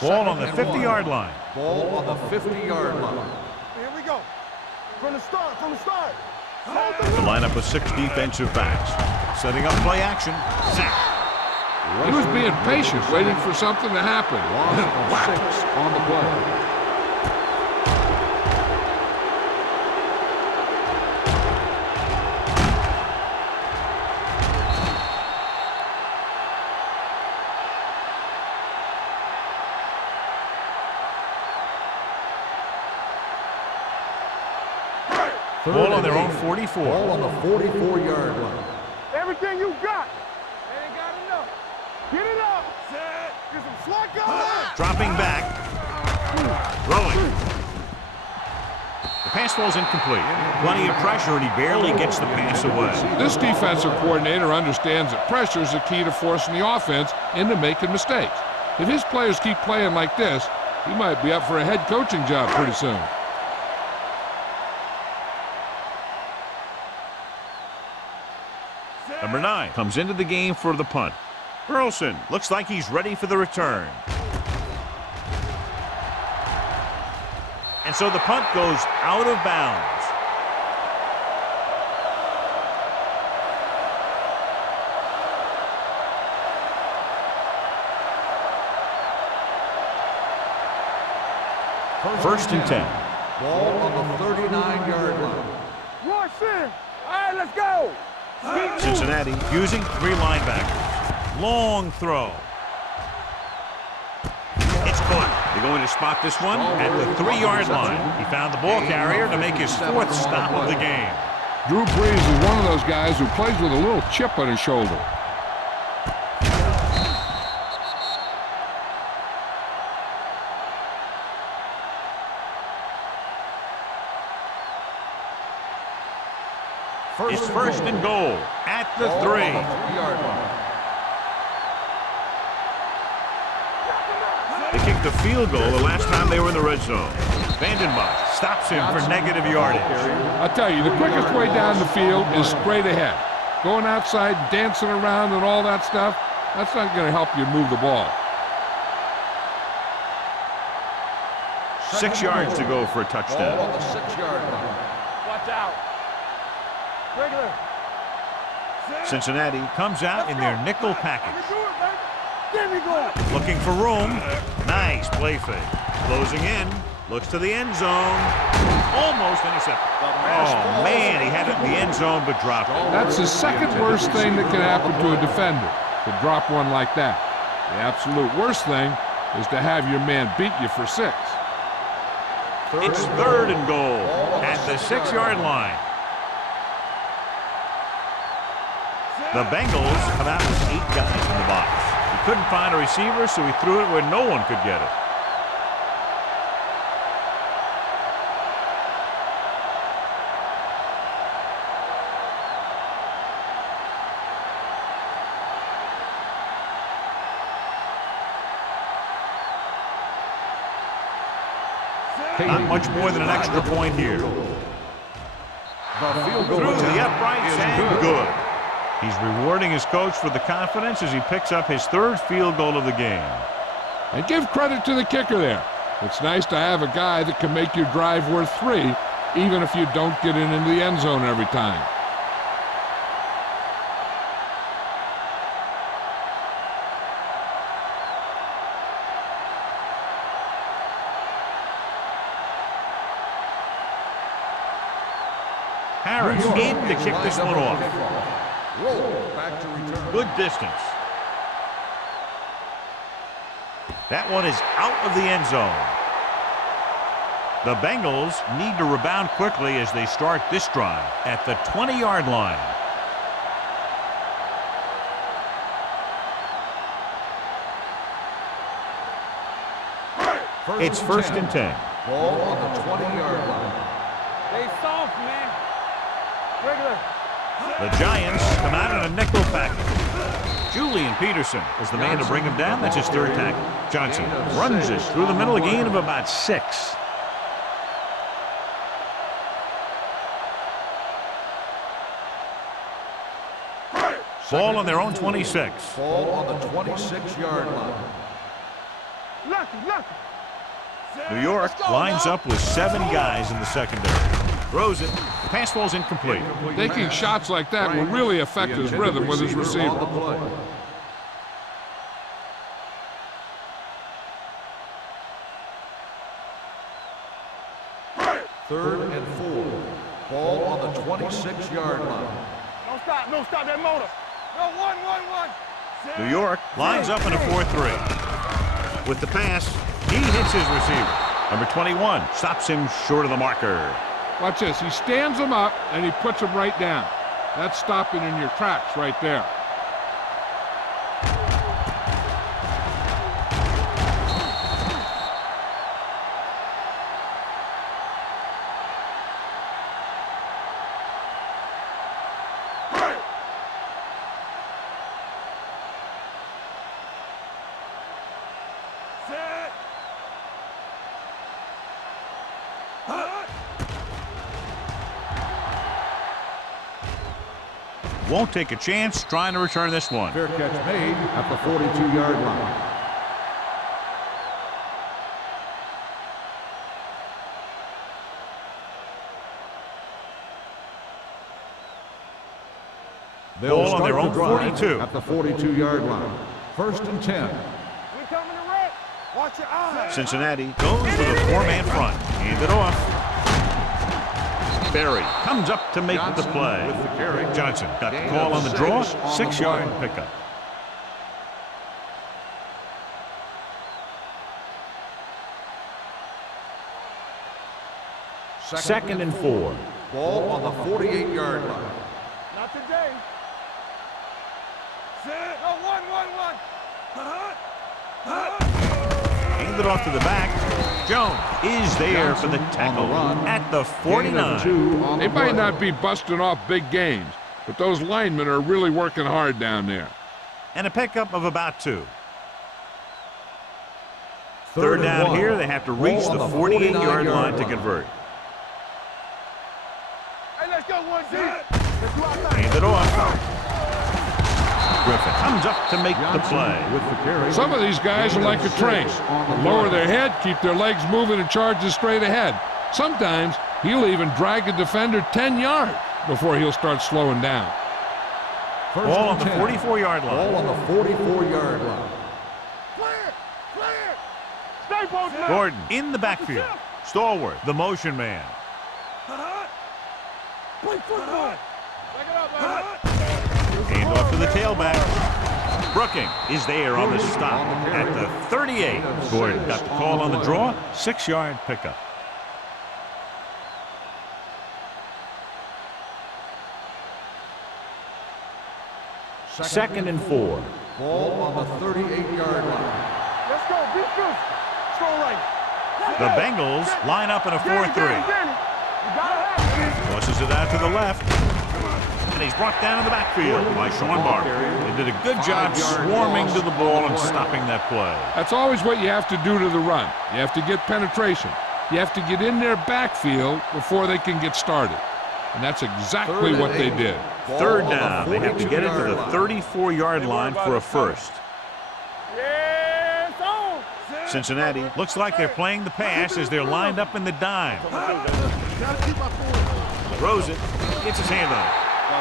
Ball on the 50-yard line. Ball on the 50-yard line. Here we go. From the start, from the start. The lineup of 6 defensive backs. Setting up play action. Zach. He was being patient, waiting for something to happen. Loss of 6 on the play. Ball on their own 44. Ball on the 44-yard line. Everything you got. They ain't got enough. Get it up. Get some slack on. Dropping back. Throwing. The pass falls incomplete. Plenty of pressure, and he barely gets the pass away. This defensive coordinator understands that pressure is the key to forcing the offense into making mistakes. If his players keep playing like this, he might be up for a head coaching job pretty soon. Number 9 comes into the game for the punt. Burleson looks like he's ready for the return. And so the punt goes out of bounds. First and 10. Ball on the 39-yard line. Rush in. All right, let's go. Cincinnati using 3 linebackers. Long throw. It's caught. They're going to spot this one at the 3-yard line. He found the ball carrier to make his 4th stop of the game. Drew Brees is one of those guys who plays with a little chip on his shoulder. It's first and goal at the 3. They kicked the field goal the last time they were in the red zone. Vandenbach stops him for negative yardage. I tell you, the quickest way down the field is straight ahead. Going outside, dancing around and all that stuff, that's not going to help you move the ball. 6 yards to go for a touchdown. Ball on the 6-yard line. Watch out. Regular. Cincinnati comes out in their nickel package. There we go. Looking for room. Nice play fake. Closing in. Looks to the end zone. Almost intercepted. Oh, man, he had it in the end zone but dropped it. That's the second worst thing that can happen to a defender, to drop one like that. The absolute worst thing is to have your man beat you for 6. It's 3rd and goal at the 6-yard line. The Bengals come out with 8 guys in the box. He couldn't find a receiver, so he threw it where no one could get it. Not much more than an extra point here. Through the uprights and good. He's rewarding his coach for the confidence as he picks up his 3rd field goal of the game. And give credit to the kicker there. It's nice to have a guy that can make your drive worth 3, even if you don't get it into the end zone every time. Harris in to kick this one off. Roll back to return. Good distance. That one is out of the end zone. The Bengals need to rebound quickly as they start this drive at the 20-yard line. It's first and 10. Ball on the 20-yard line. They soft, man. Regular. The Giants come out in a nickel package. Julian Peterson is the man to bring him down. That's his 3rd tackle. Johnson runs it through the middle, a gain of about 6. Ball on their own 26. Ball on the 26-yard line. Lucky. New York lines up with 7 guys in the secondary. Throws it. Pass falls incomplete. Taking shots like that will really affect his rhythm with his receiver. On the play. Third and 4. Ball on the 26-yard line. Don't stop that motor. No, one. New York lines up in a 4-3. With the pass, he hits his receiver. Number 21 stops him short of the marker. Watch this. He stands him up, and he puts him right down. That's stopping in your tracks right there. Won't take a chance trying to return this one. Fair catch made at the 42-yard line. Ball on their own 42. At the 42-yard line. 1st and 10. We coming to wreck. Watch your eyes. Cincinnati goes with a four-man front. Hand it off. Berry comes up to make the play. With the carry. Johnson got the call on the draw. 6-yard pickup. Second and 4. Ball on the 48-yard line. Not today. No, one. Handed off to the back. Jones is there for the tackle at the 49. They might not be busting off big games, but those linemen are really working hard down there. And a pickup of about 2. Third down here, they have to reach the 48-yard line to convert. Hey, let's go, 1 deep. Let's do our thing. Hand it off. Griffin comes up to make the play. With the carry. Some of these guys are like a train. Lower their head, keep their legs moving, and charge straight ahead. Sometimes he'll even drag a defender 10 yards before he'll start slowing down. Ball on the 44-yard line. Ball on the 44-yard line. Clear. Stay posted. Gordon in the backfield. Stallworth, the motion man. Play football. Back it up, man. Hand off to the tailback. Brooking is there on the stop at the 38. Gordon got the call on the draw. 6-yard pickup. Second and 4. Ball on the 38-yard line. Let's go. Be good. Strong right. The Bengals line up in a 4-3. You gotta have it. Tosses it out to the left. And he's brought down in the backfield by Sean Barker. They did a good job swarming to the ball and stopping that play. That's always what you have to do to the run. You have to get penetration. You have to get in their backfield before they can get started. And that's exactly what they did. Third down. They have to get it to the 34-yard line for a first. Yeah, it's on. Cincinnati looks like they're playing the pass as they're lined up in the dime. Throws it. Gets his hand on it.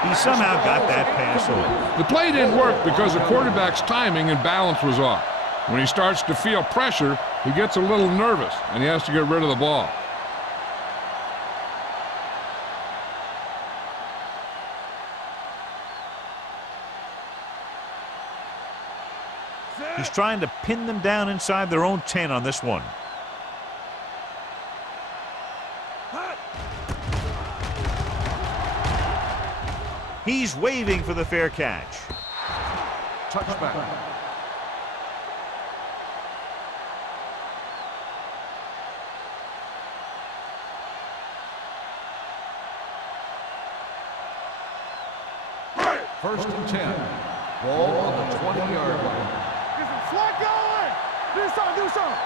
He somehow got that pass over. The play didn't work because the quarterback's timing and balance was off. When he starts to feel pressure, he gets a little nervous, and he has to get rid of the ball. He's trying to pin them down inside their own 10 on this one. He's waving for the fair catch. Touchback. First and 10. Ball on the 20-yard line. Get some slack going. Do something.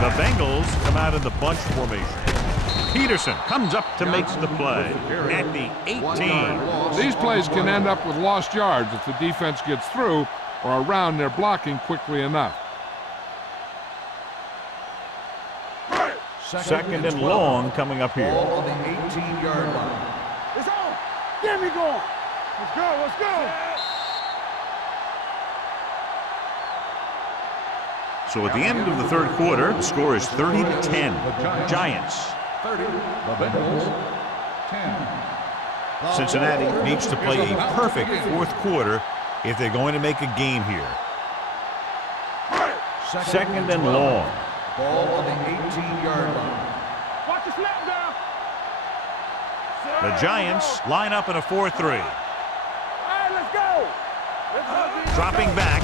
The Bengals come out in the bunch formation. Peterson comes up to make the play at the 18. These plays can end up with lost yards if the defense gets through or around their blocking quickly enough. Second and long coming up here. Ball on the 18-yard line. It's on. Get me going. Let's go. So at the end of the third quarter, the score is 30-10. Giants. 30. The Bengals. 10. Cincinnati needs to play a perfect fourth quarter if they're going to make a game here. Second and long. Ball on the 18-yard line. Watch the snap down. The Giants line up in a 4-3. All right, let's go. Dropping back.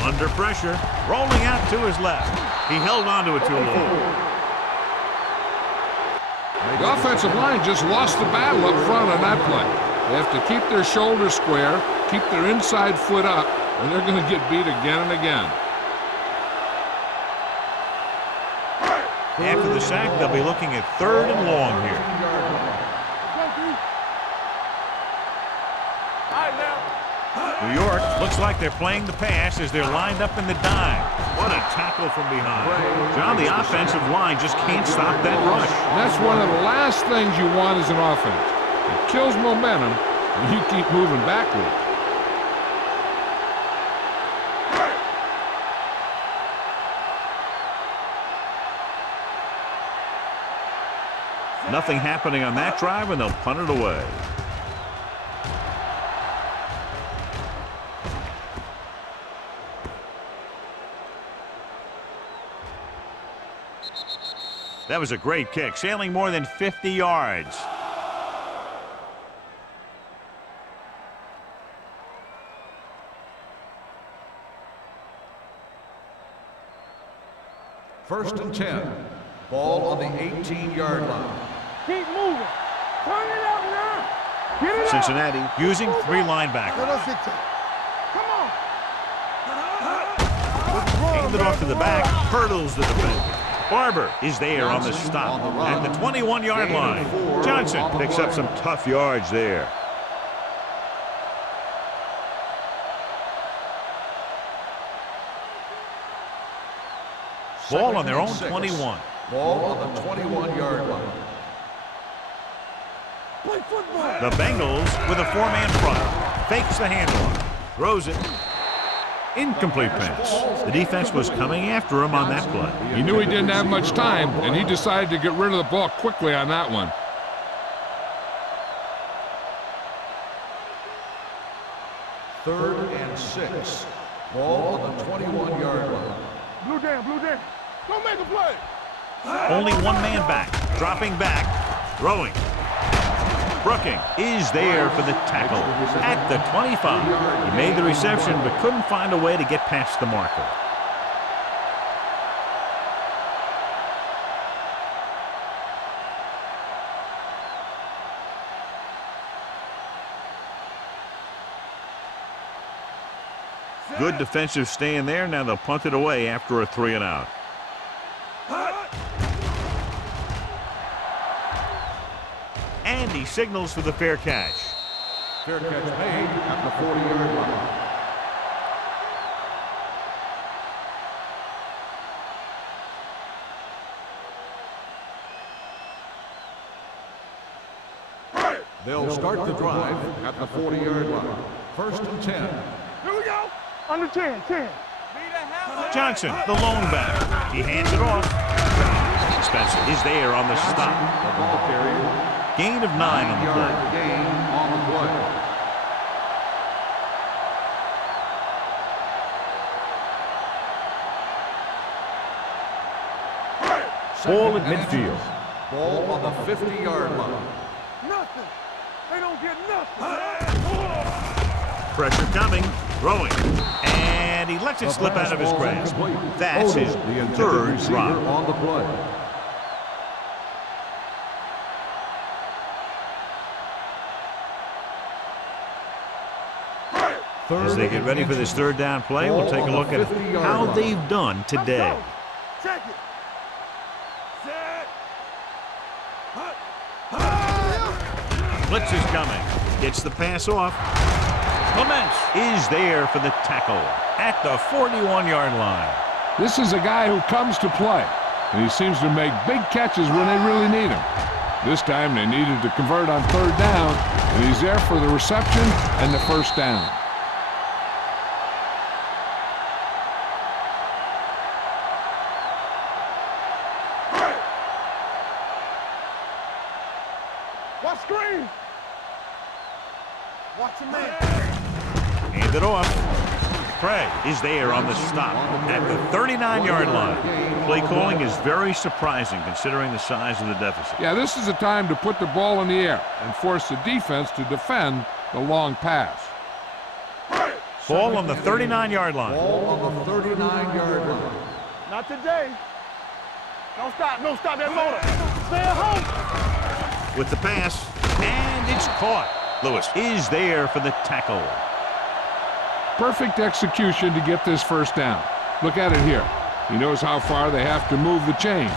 Under pressure. Rolling out to his left. He held on to it too long. The offensive line just lost the battle up front on that play. They have to keep their shoulders square, keep their inside foot up, and they're going to get beat again and again. After the sack, they'll be looking at 3rd and long here. New York looks like they're playing the pass as they're lined up in the dime. What a tackle from behind. John, the offensive line just can't stop that rush. And that's one of the last things you want as an offense. It kills momentum, and you keep moving backward. Nothing happening on that drive, and they'll punt it away. That was a great kick, sailing more than 50 yards. First and 10. Ball on the 18-yard line. Keep moving. Turn it up now. Get it Cincinnati using 3 linebackers. Come on. Aimed it off to the back, hurdles the defender. Barber is there on the stop at the 21-yard line. Johnson picks up some tough yards there. Ball on their own 21. Ball on the 21-yard line. Play football. The Bengals with a 4-man front. Fakes the handoff. Throws it. Incomplete pass. The defense was coming after him on that play. He knew he didn't have much time, and he decided to get rid of the ball quickly on that one. Third and 6. Ball on the 21-yard line. Blue down, blue down. Don't make a play. Only 1 man back. Dropping back. Throwing. Brooking is there for the tackle at the 25. He made the reception but couldn't find a way to get past the marker. Good defensive stand there. Now they'll punt it away after a 3 and out. And he signals for the fair catch. Fair catch made at the 40-yard line. They'll start the drive at the 40-yard line. First and 10. Here we go. Under 10, 10. Johnson, the lone back. He hands it off. Spencer is there on the stop. The ball carrier. Gain of 9 on the play. Gain on the play. Ball at midfield. Ball on the 50-yard line. Nothing. They don't get nothing. Pressure coming. Throwing. And he lets it slip out of his grasp. That's his 3rd drop. On the play. As they get ready for this 3rd down play, we'll take a look at how they've done today. Check it. Set. Blitz is coming. Gets the pass off. Clements is there for the tackle at the 41-yard line. This is a guy who comes to play, and he seems to make big catches when they really need him. This time they needed to convert on 3rd down, and he's there for the reception and the 1st down. Watch screen. Watch the man. Hand it off. Craig is there on the stop at the 39-yard line. Play calling is very surprising considering the size of the deficit. Yeah, this is the time to put the ball in the air and force the defense to defend the long pass. Ball on the 39-yard line. Ball on the 39-yard line. Not today. Don't stop. Don't stop that motor. Stay at home. With the pass, and it's caught. Lewis is there for the tackle. Perfect execution to get this 1st down. Look at it here. He knows how far they have to move the chain.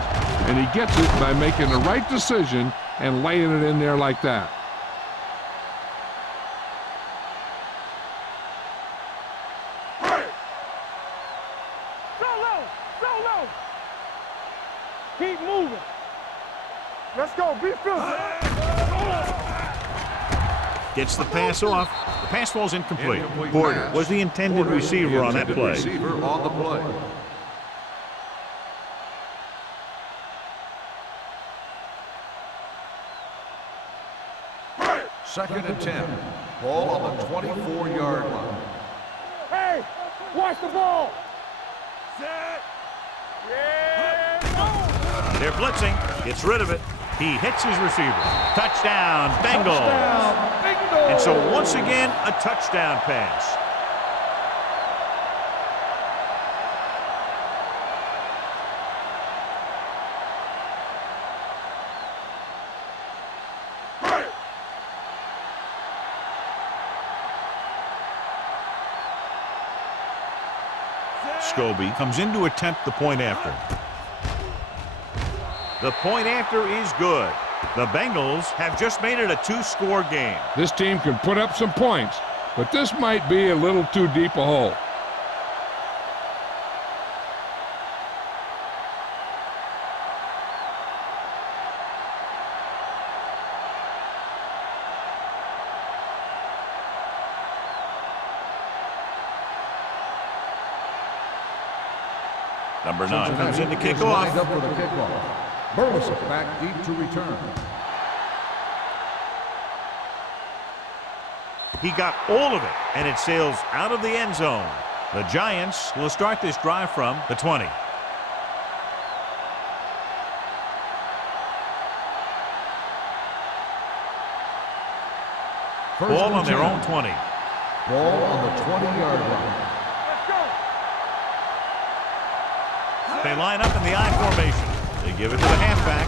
And he gets it by making the right decision and laying it in there like that. Solo. Keep moving. Let's go. Be physical. Gets the pass off. The pass falls incomplete. Incomplete Porter pass. was the intended Porter, receiver on that intended play. receiver on the play. Second and 10. Ball on the 24-yard line. Hey, watch the ball. Set. Yeah, no. They're blitzing. Gets rid of it. He hits his receiver. Touchdown, Bengals. And so once again, a touchdown pass. Scobie comes in to attempt the point after. The point after is good. The Bengals have just made it a two-score game. This team can put up some points, but this might be a little too deep a hole. Number 9 comes in to kick Is lined off. up for the kickoff. Burleson back deep to return. He got all of it, and it sails out of the end zone. The Giants will start this drive from the 20. Ball on their own 20. Ball on the 20-yard line. Let's go. They line up in the I formation. They give it to the halfback.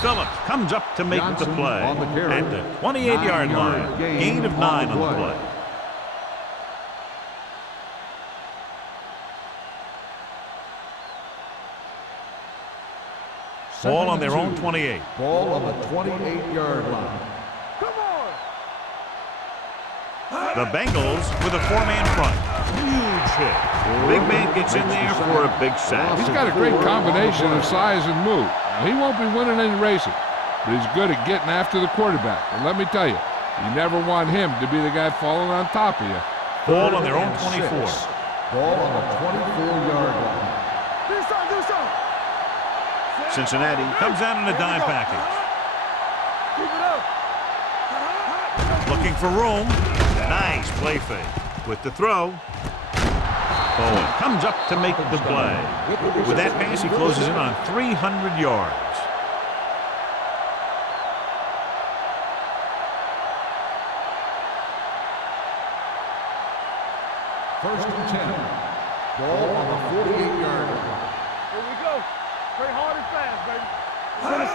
Phillips comes up to make the play on the carry. at the 28-yard line. Gain of 9 on the play. Ball on their own 28. Ball on the 28-yard line. Come on. The Bengals with a 4-man front. Huge hit. Big man gets in there for a big sack. He's got a great combination of size and move. Now, he won't be winning any races, but he's good at getting after the quarterback. And let me tell you, you never want him to be the guy falling on top of you. Ball on their own 24. Ball on the 24-yard line. Do something. Cincinnati comes out in a dime package. Keep it up. Looking for room. Nice play fake. With the throw. Bowen comes up to make the play. With that pass, he closes in on 300 yards. First and 10. Ball on the 48-yard line. Here we go. Play hard and fast, baby.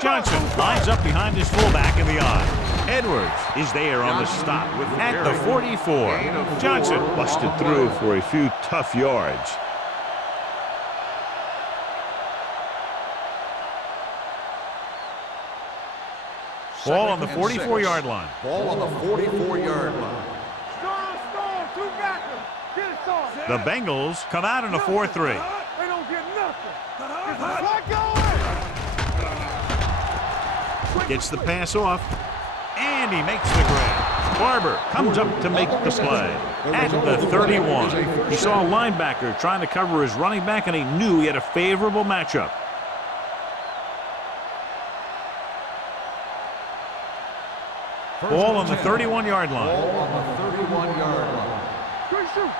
Johnson lines up behind his fullback in the I. Edwards is there on the stop at the 44. Johnson busted through for a few tough yards. Ball on the 44-yard line. Ball on the 44-yard line. Storm. Two backers. Get it started. The Bengals come out in a 4-3. They don't get nothing. It's like going. Gets the pass off, and he makes the grab. Barber comes up to make the play at the 31. He saw a linebacker trying to cover his running back, and he knew he had a favorable matchup. Ball on the 31-yard line. Ball on the 31-yard line. Quick shoot.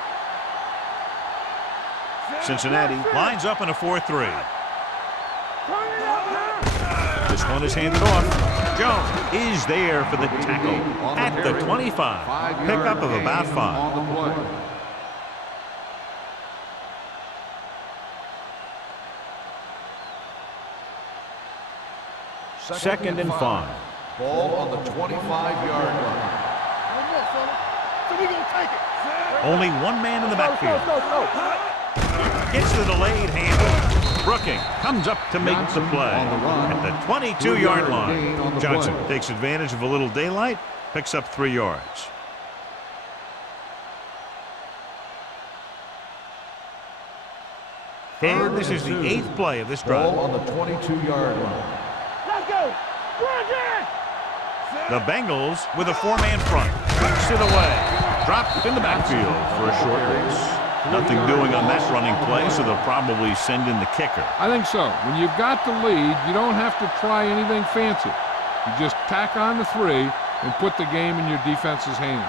Cincinnati lines up in a 4-3. Turn it up. This one is handed off. Jones is there for the tackle at the 25. Pickup of about 5. On the play. Second and 5. Ball on the 25-yard line. So we gonna take it. Only one man in the backfield. Go. Gets the delayed handle. Brooking comes up to make the play at the 22-yard line. Johnson takes advantage of a little daylight, picks up 3 yards. And this is the 8th play of this drive. Ball on the 22-yard line. Let's go. The Bengals with a 4-man front. Puts it away. Dropped in the backfield for a short race. Nothing doing on that running play, so they'll probably send in the kicker. I think so. When you've got the lead, you don't have to try anything fancy. You just tack on the 3 and put the game in your defense's hands.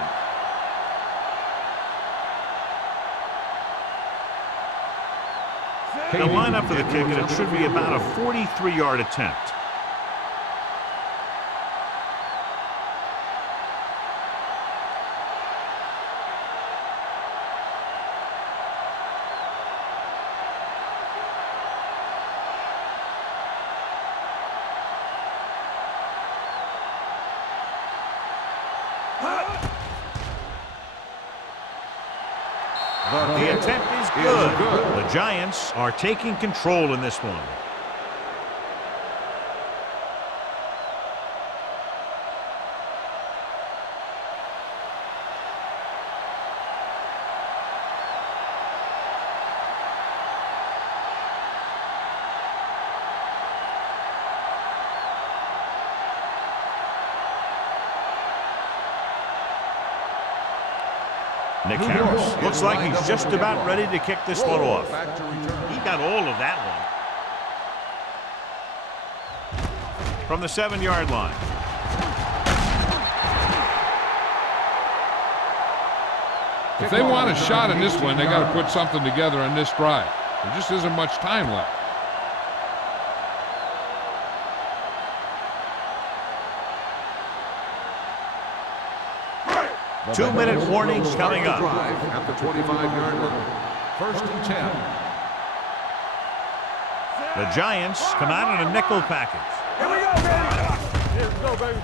The lineup for the kick, and it should be about a 43-yard attempt. The attempt is good. The Giants are taking control in this one. Nick Harris looks like he's just about ready to kick this one off. He got all of that one. From the 7-yard line. If they want a shot in this one, they got to put something together on this drive. There just isn't much time left. 2-minute warnings coming up. At the 25-yard line. 1st and 10. The Giants come out in a nickel package. Here we go, baby. Here we go, baby.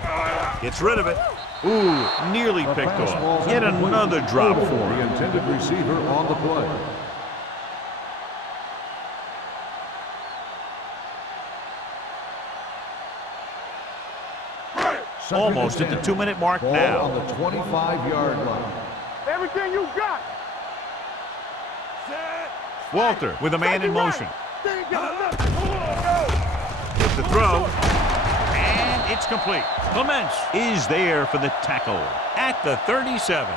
Gets rid of it. Ooh, nearly picked off. Yet another drop for The him. intended receiver on the play. Almost at the 2-minute mark Ball now. on the 25-yard line. Everything you got. Walter with a man in motion. There you go. Look. With the throw. And it's complete. Clements is there for the tackle at the 37.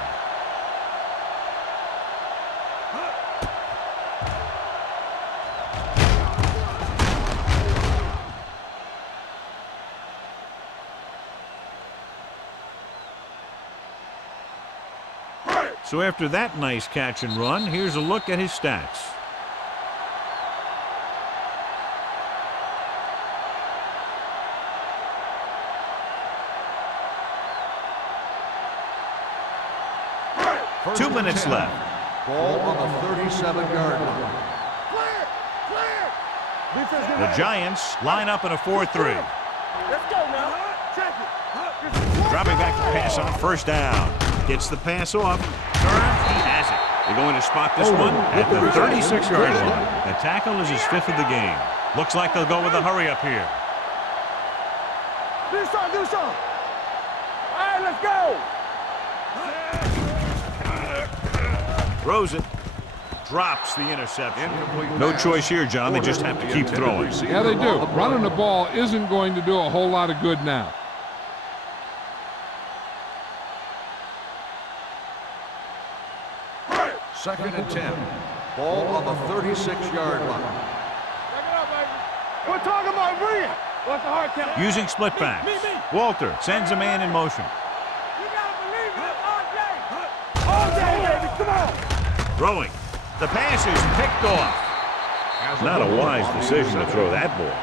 So after that nice catch and run, here's a look at his stats. First 2 and minutes 10. left. Ball on the 37-yard line. The Giants line up in a 4-3. Let's go now. Check it. Dropping back to pass on 1st down. Gets the pass off. Turns. He has it. They're going to spot this one at the 36-yard line. The tackle is his 5th of the game. Looks like they'll go with a hurry up here. Do something. All right, let's go. Throws it. Drops the interception. No choice here, John. They just have to keep throwing. Yeah, they do. Running the ball isn't going to do a whole lot of good now. Second and 10. Ball on the 36-yard line. Check it out, baby. We're talking about Rhea. What's the hard count? Using split backs. Walter sends a man in motion. You gotta believe it all day. All day, baby. Come on. Throwing. The pass is picked off. Not a wise decision to throw that ball.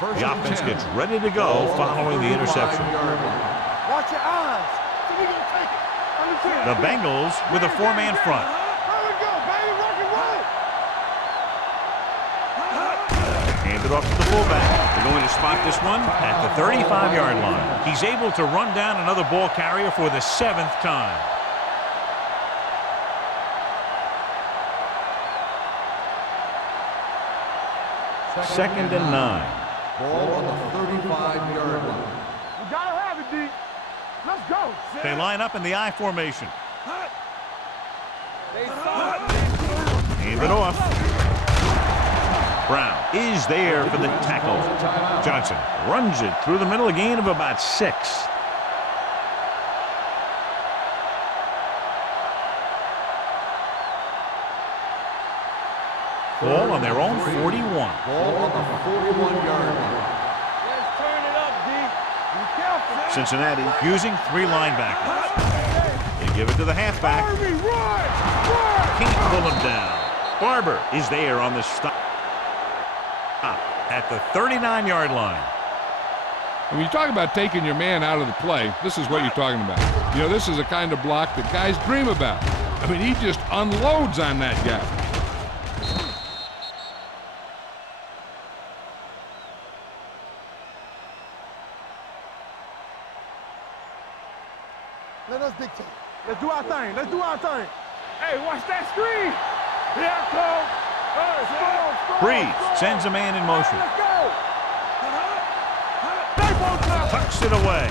The offense gets ready to go following the interception. Watch your eyes. So we gonna take it. The Bengals with a four-man front. Hand it off to the fullback. They're going to spot this one at the 35-yard line. He's able to run down another ball carrier for the 7th time. Second and 9. Ball on the 35-yard line. You gotta have it, D. Let's go. They line up in the I formation. Hand it off. Brown is there for the tackle. Johnson runs it through the middle, a gain of about 6. Ball on their own 41. Ball on the 41-yard line. Let's turn it up, D. Be careful. Cincinnati using 3 linebackers. They give it to the halfback. Harvey, run! Run! Can't pull him down. Barber is there on the stop at the 39-yard line. When you talk about taking your man out of the play, this is what you're talking about. You know, this is the kind of block that guys dream about. I mean, he just unloads on that guy. Let us dictate. Let's do our thing. Let's do our thing. Hey, watch that screen. Here I come. Breed sends a man in motion. Let's go. Tucks it away.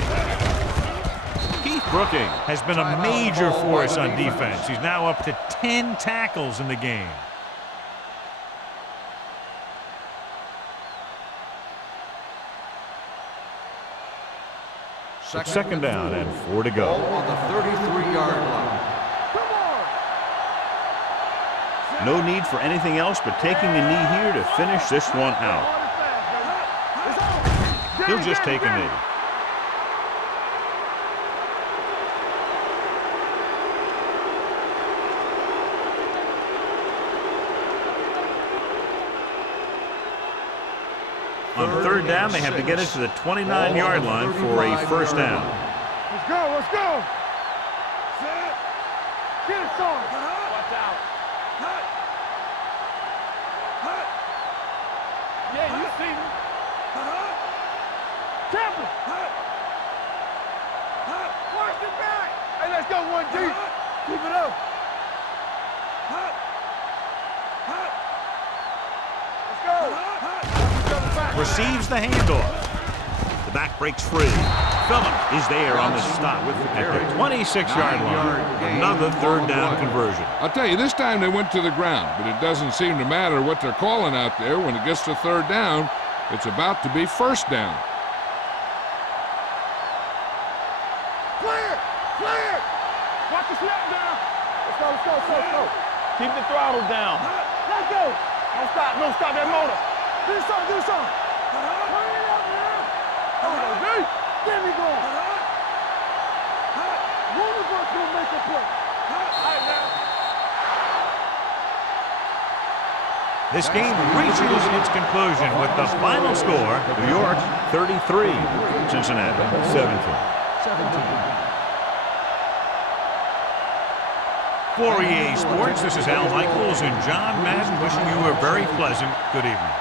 Keith Brooking has been a major force on defense. He's now up to 10 tackles in the game. Second down and 4 to go. Ball on the 33-yard line. No need for anything else but taking a knee here to finish this one out. He'll just take a knee. On 3rd down, they have to get it to the 29-yard line for a first down. Let's go. Let's go. Get it, son. Watch out. Yeah, you see me. Temple. Watch it back. Hey, let's go 1 deep. Keep it up. Let's go. Receives the handoff. The back breaks free. Phillip is there on the stop at the 26-yard line. Another 3rd down conversion. I'll tell you, this time they went to the ground, but it doesn't seem to matter what they're calling out there. When it gets to 3rd down, it's about to be 1st down. Clear! Clear! Watch the snap down. Let's go, let's go, let's go, let's go. Keep the throttle down. Let's go. Don't stop, don't stop that motor. Do something, do something. Turn it up, man. There we go, D. There we go. One of us will make a play. All right, now. This game reaches its conclusion with the final score, New York 33, Cincinnati 17. For EA Sports, this is Al Michaels and John Madden wishing you a very pleasant good evening.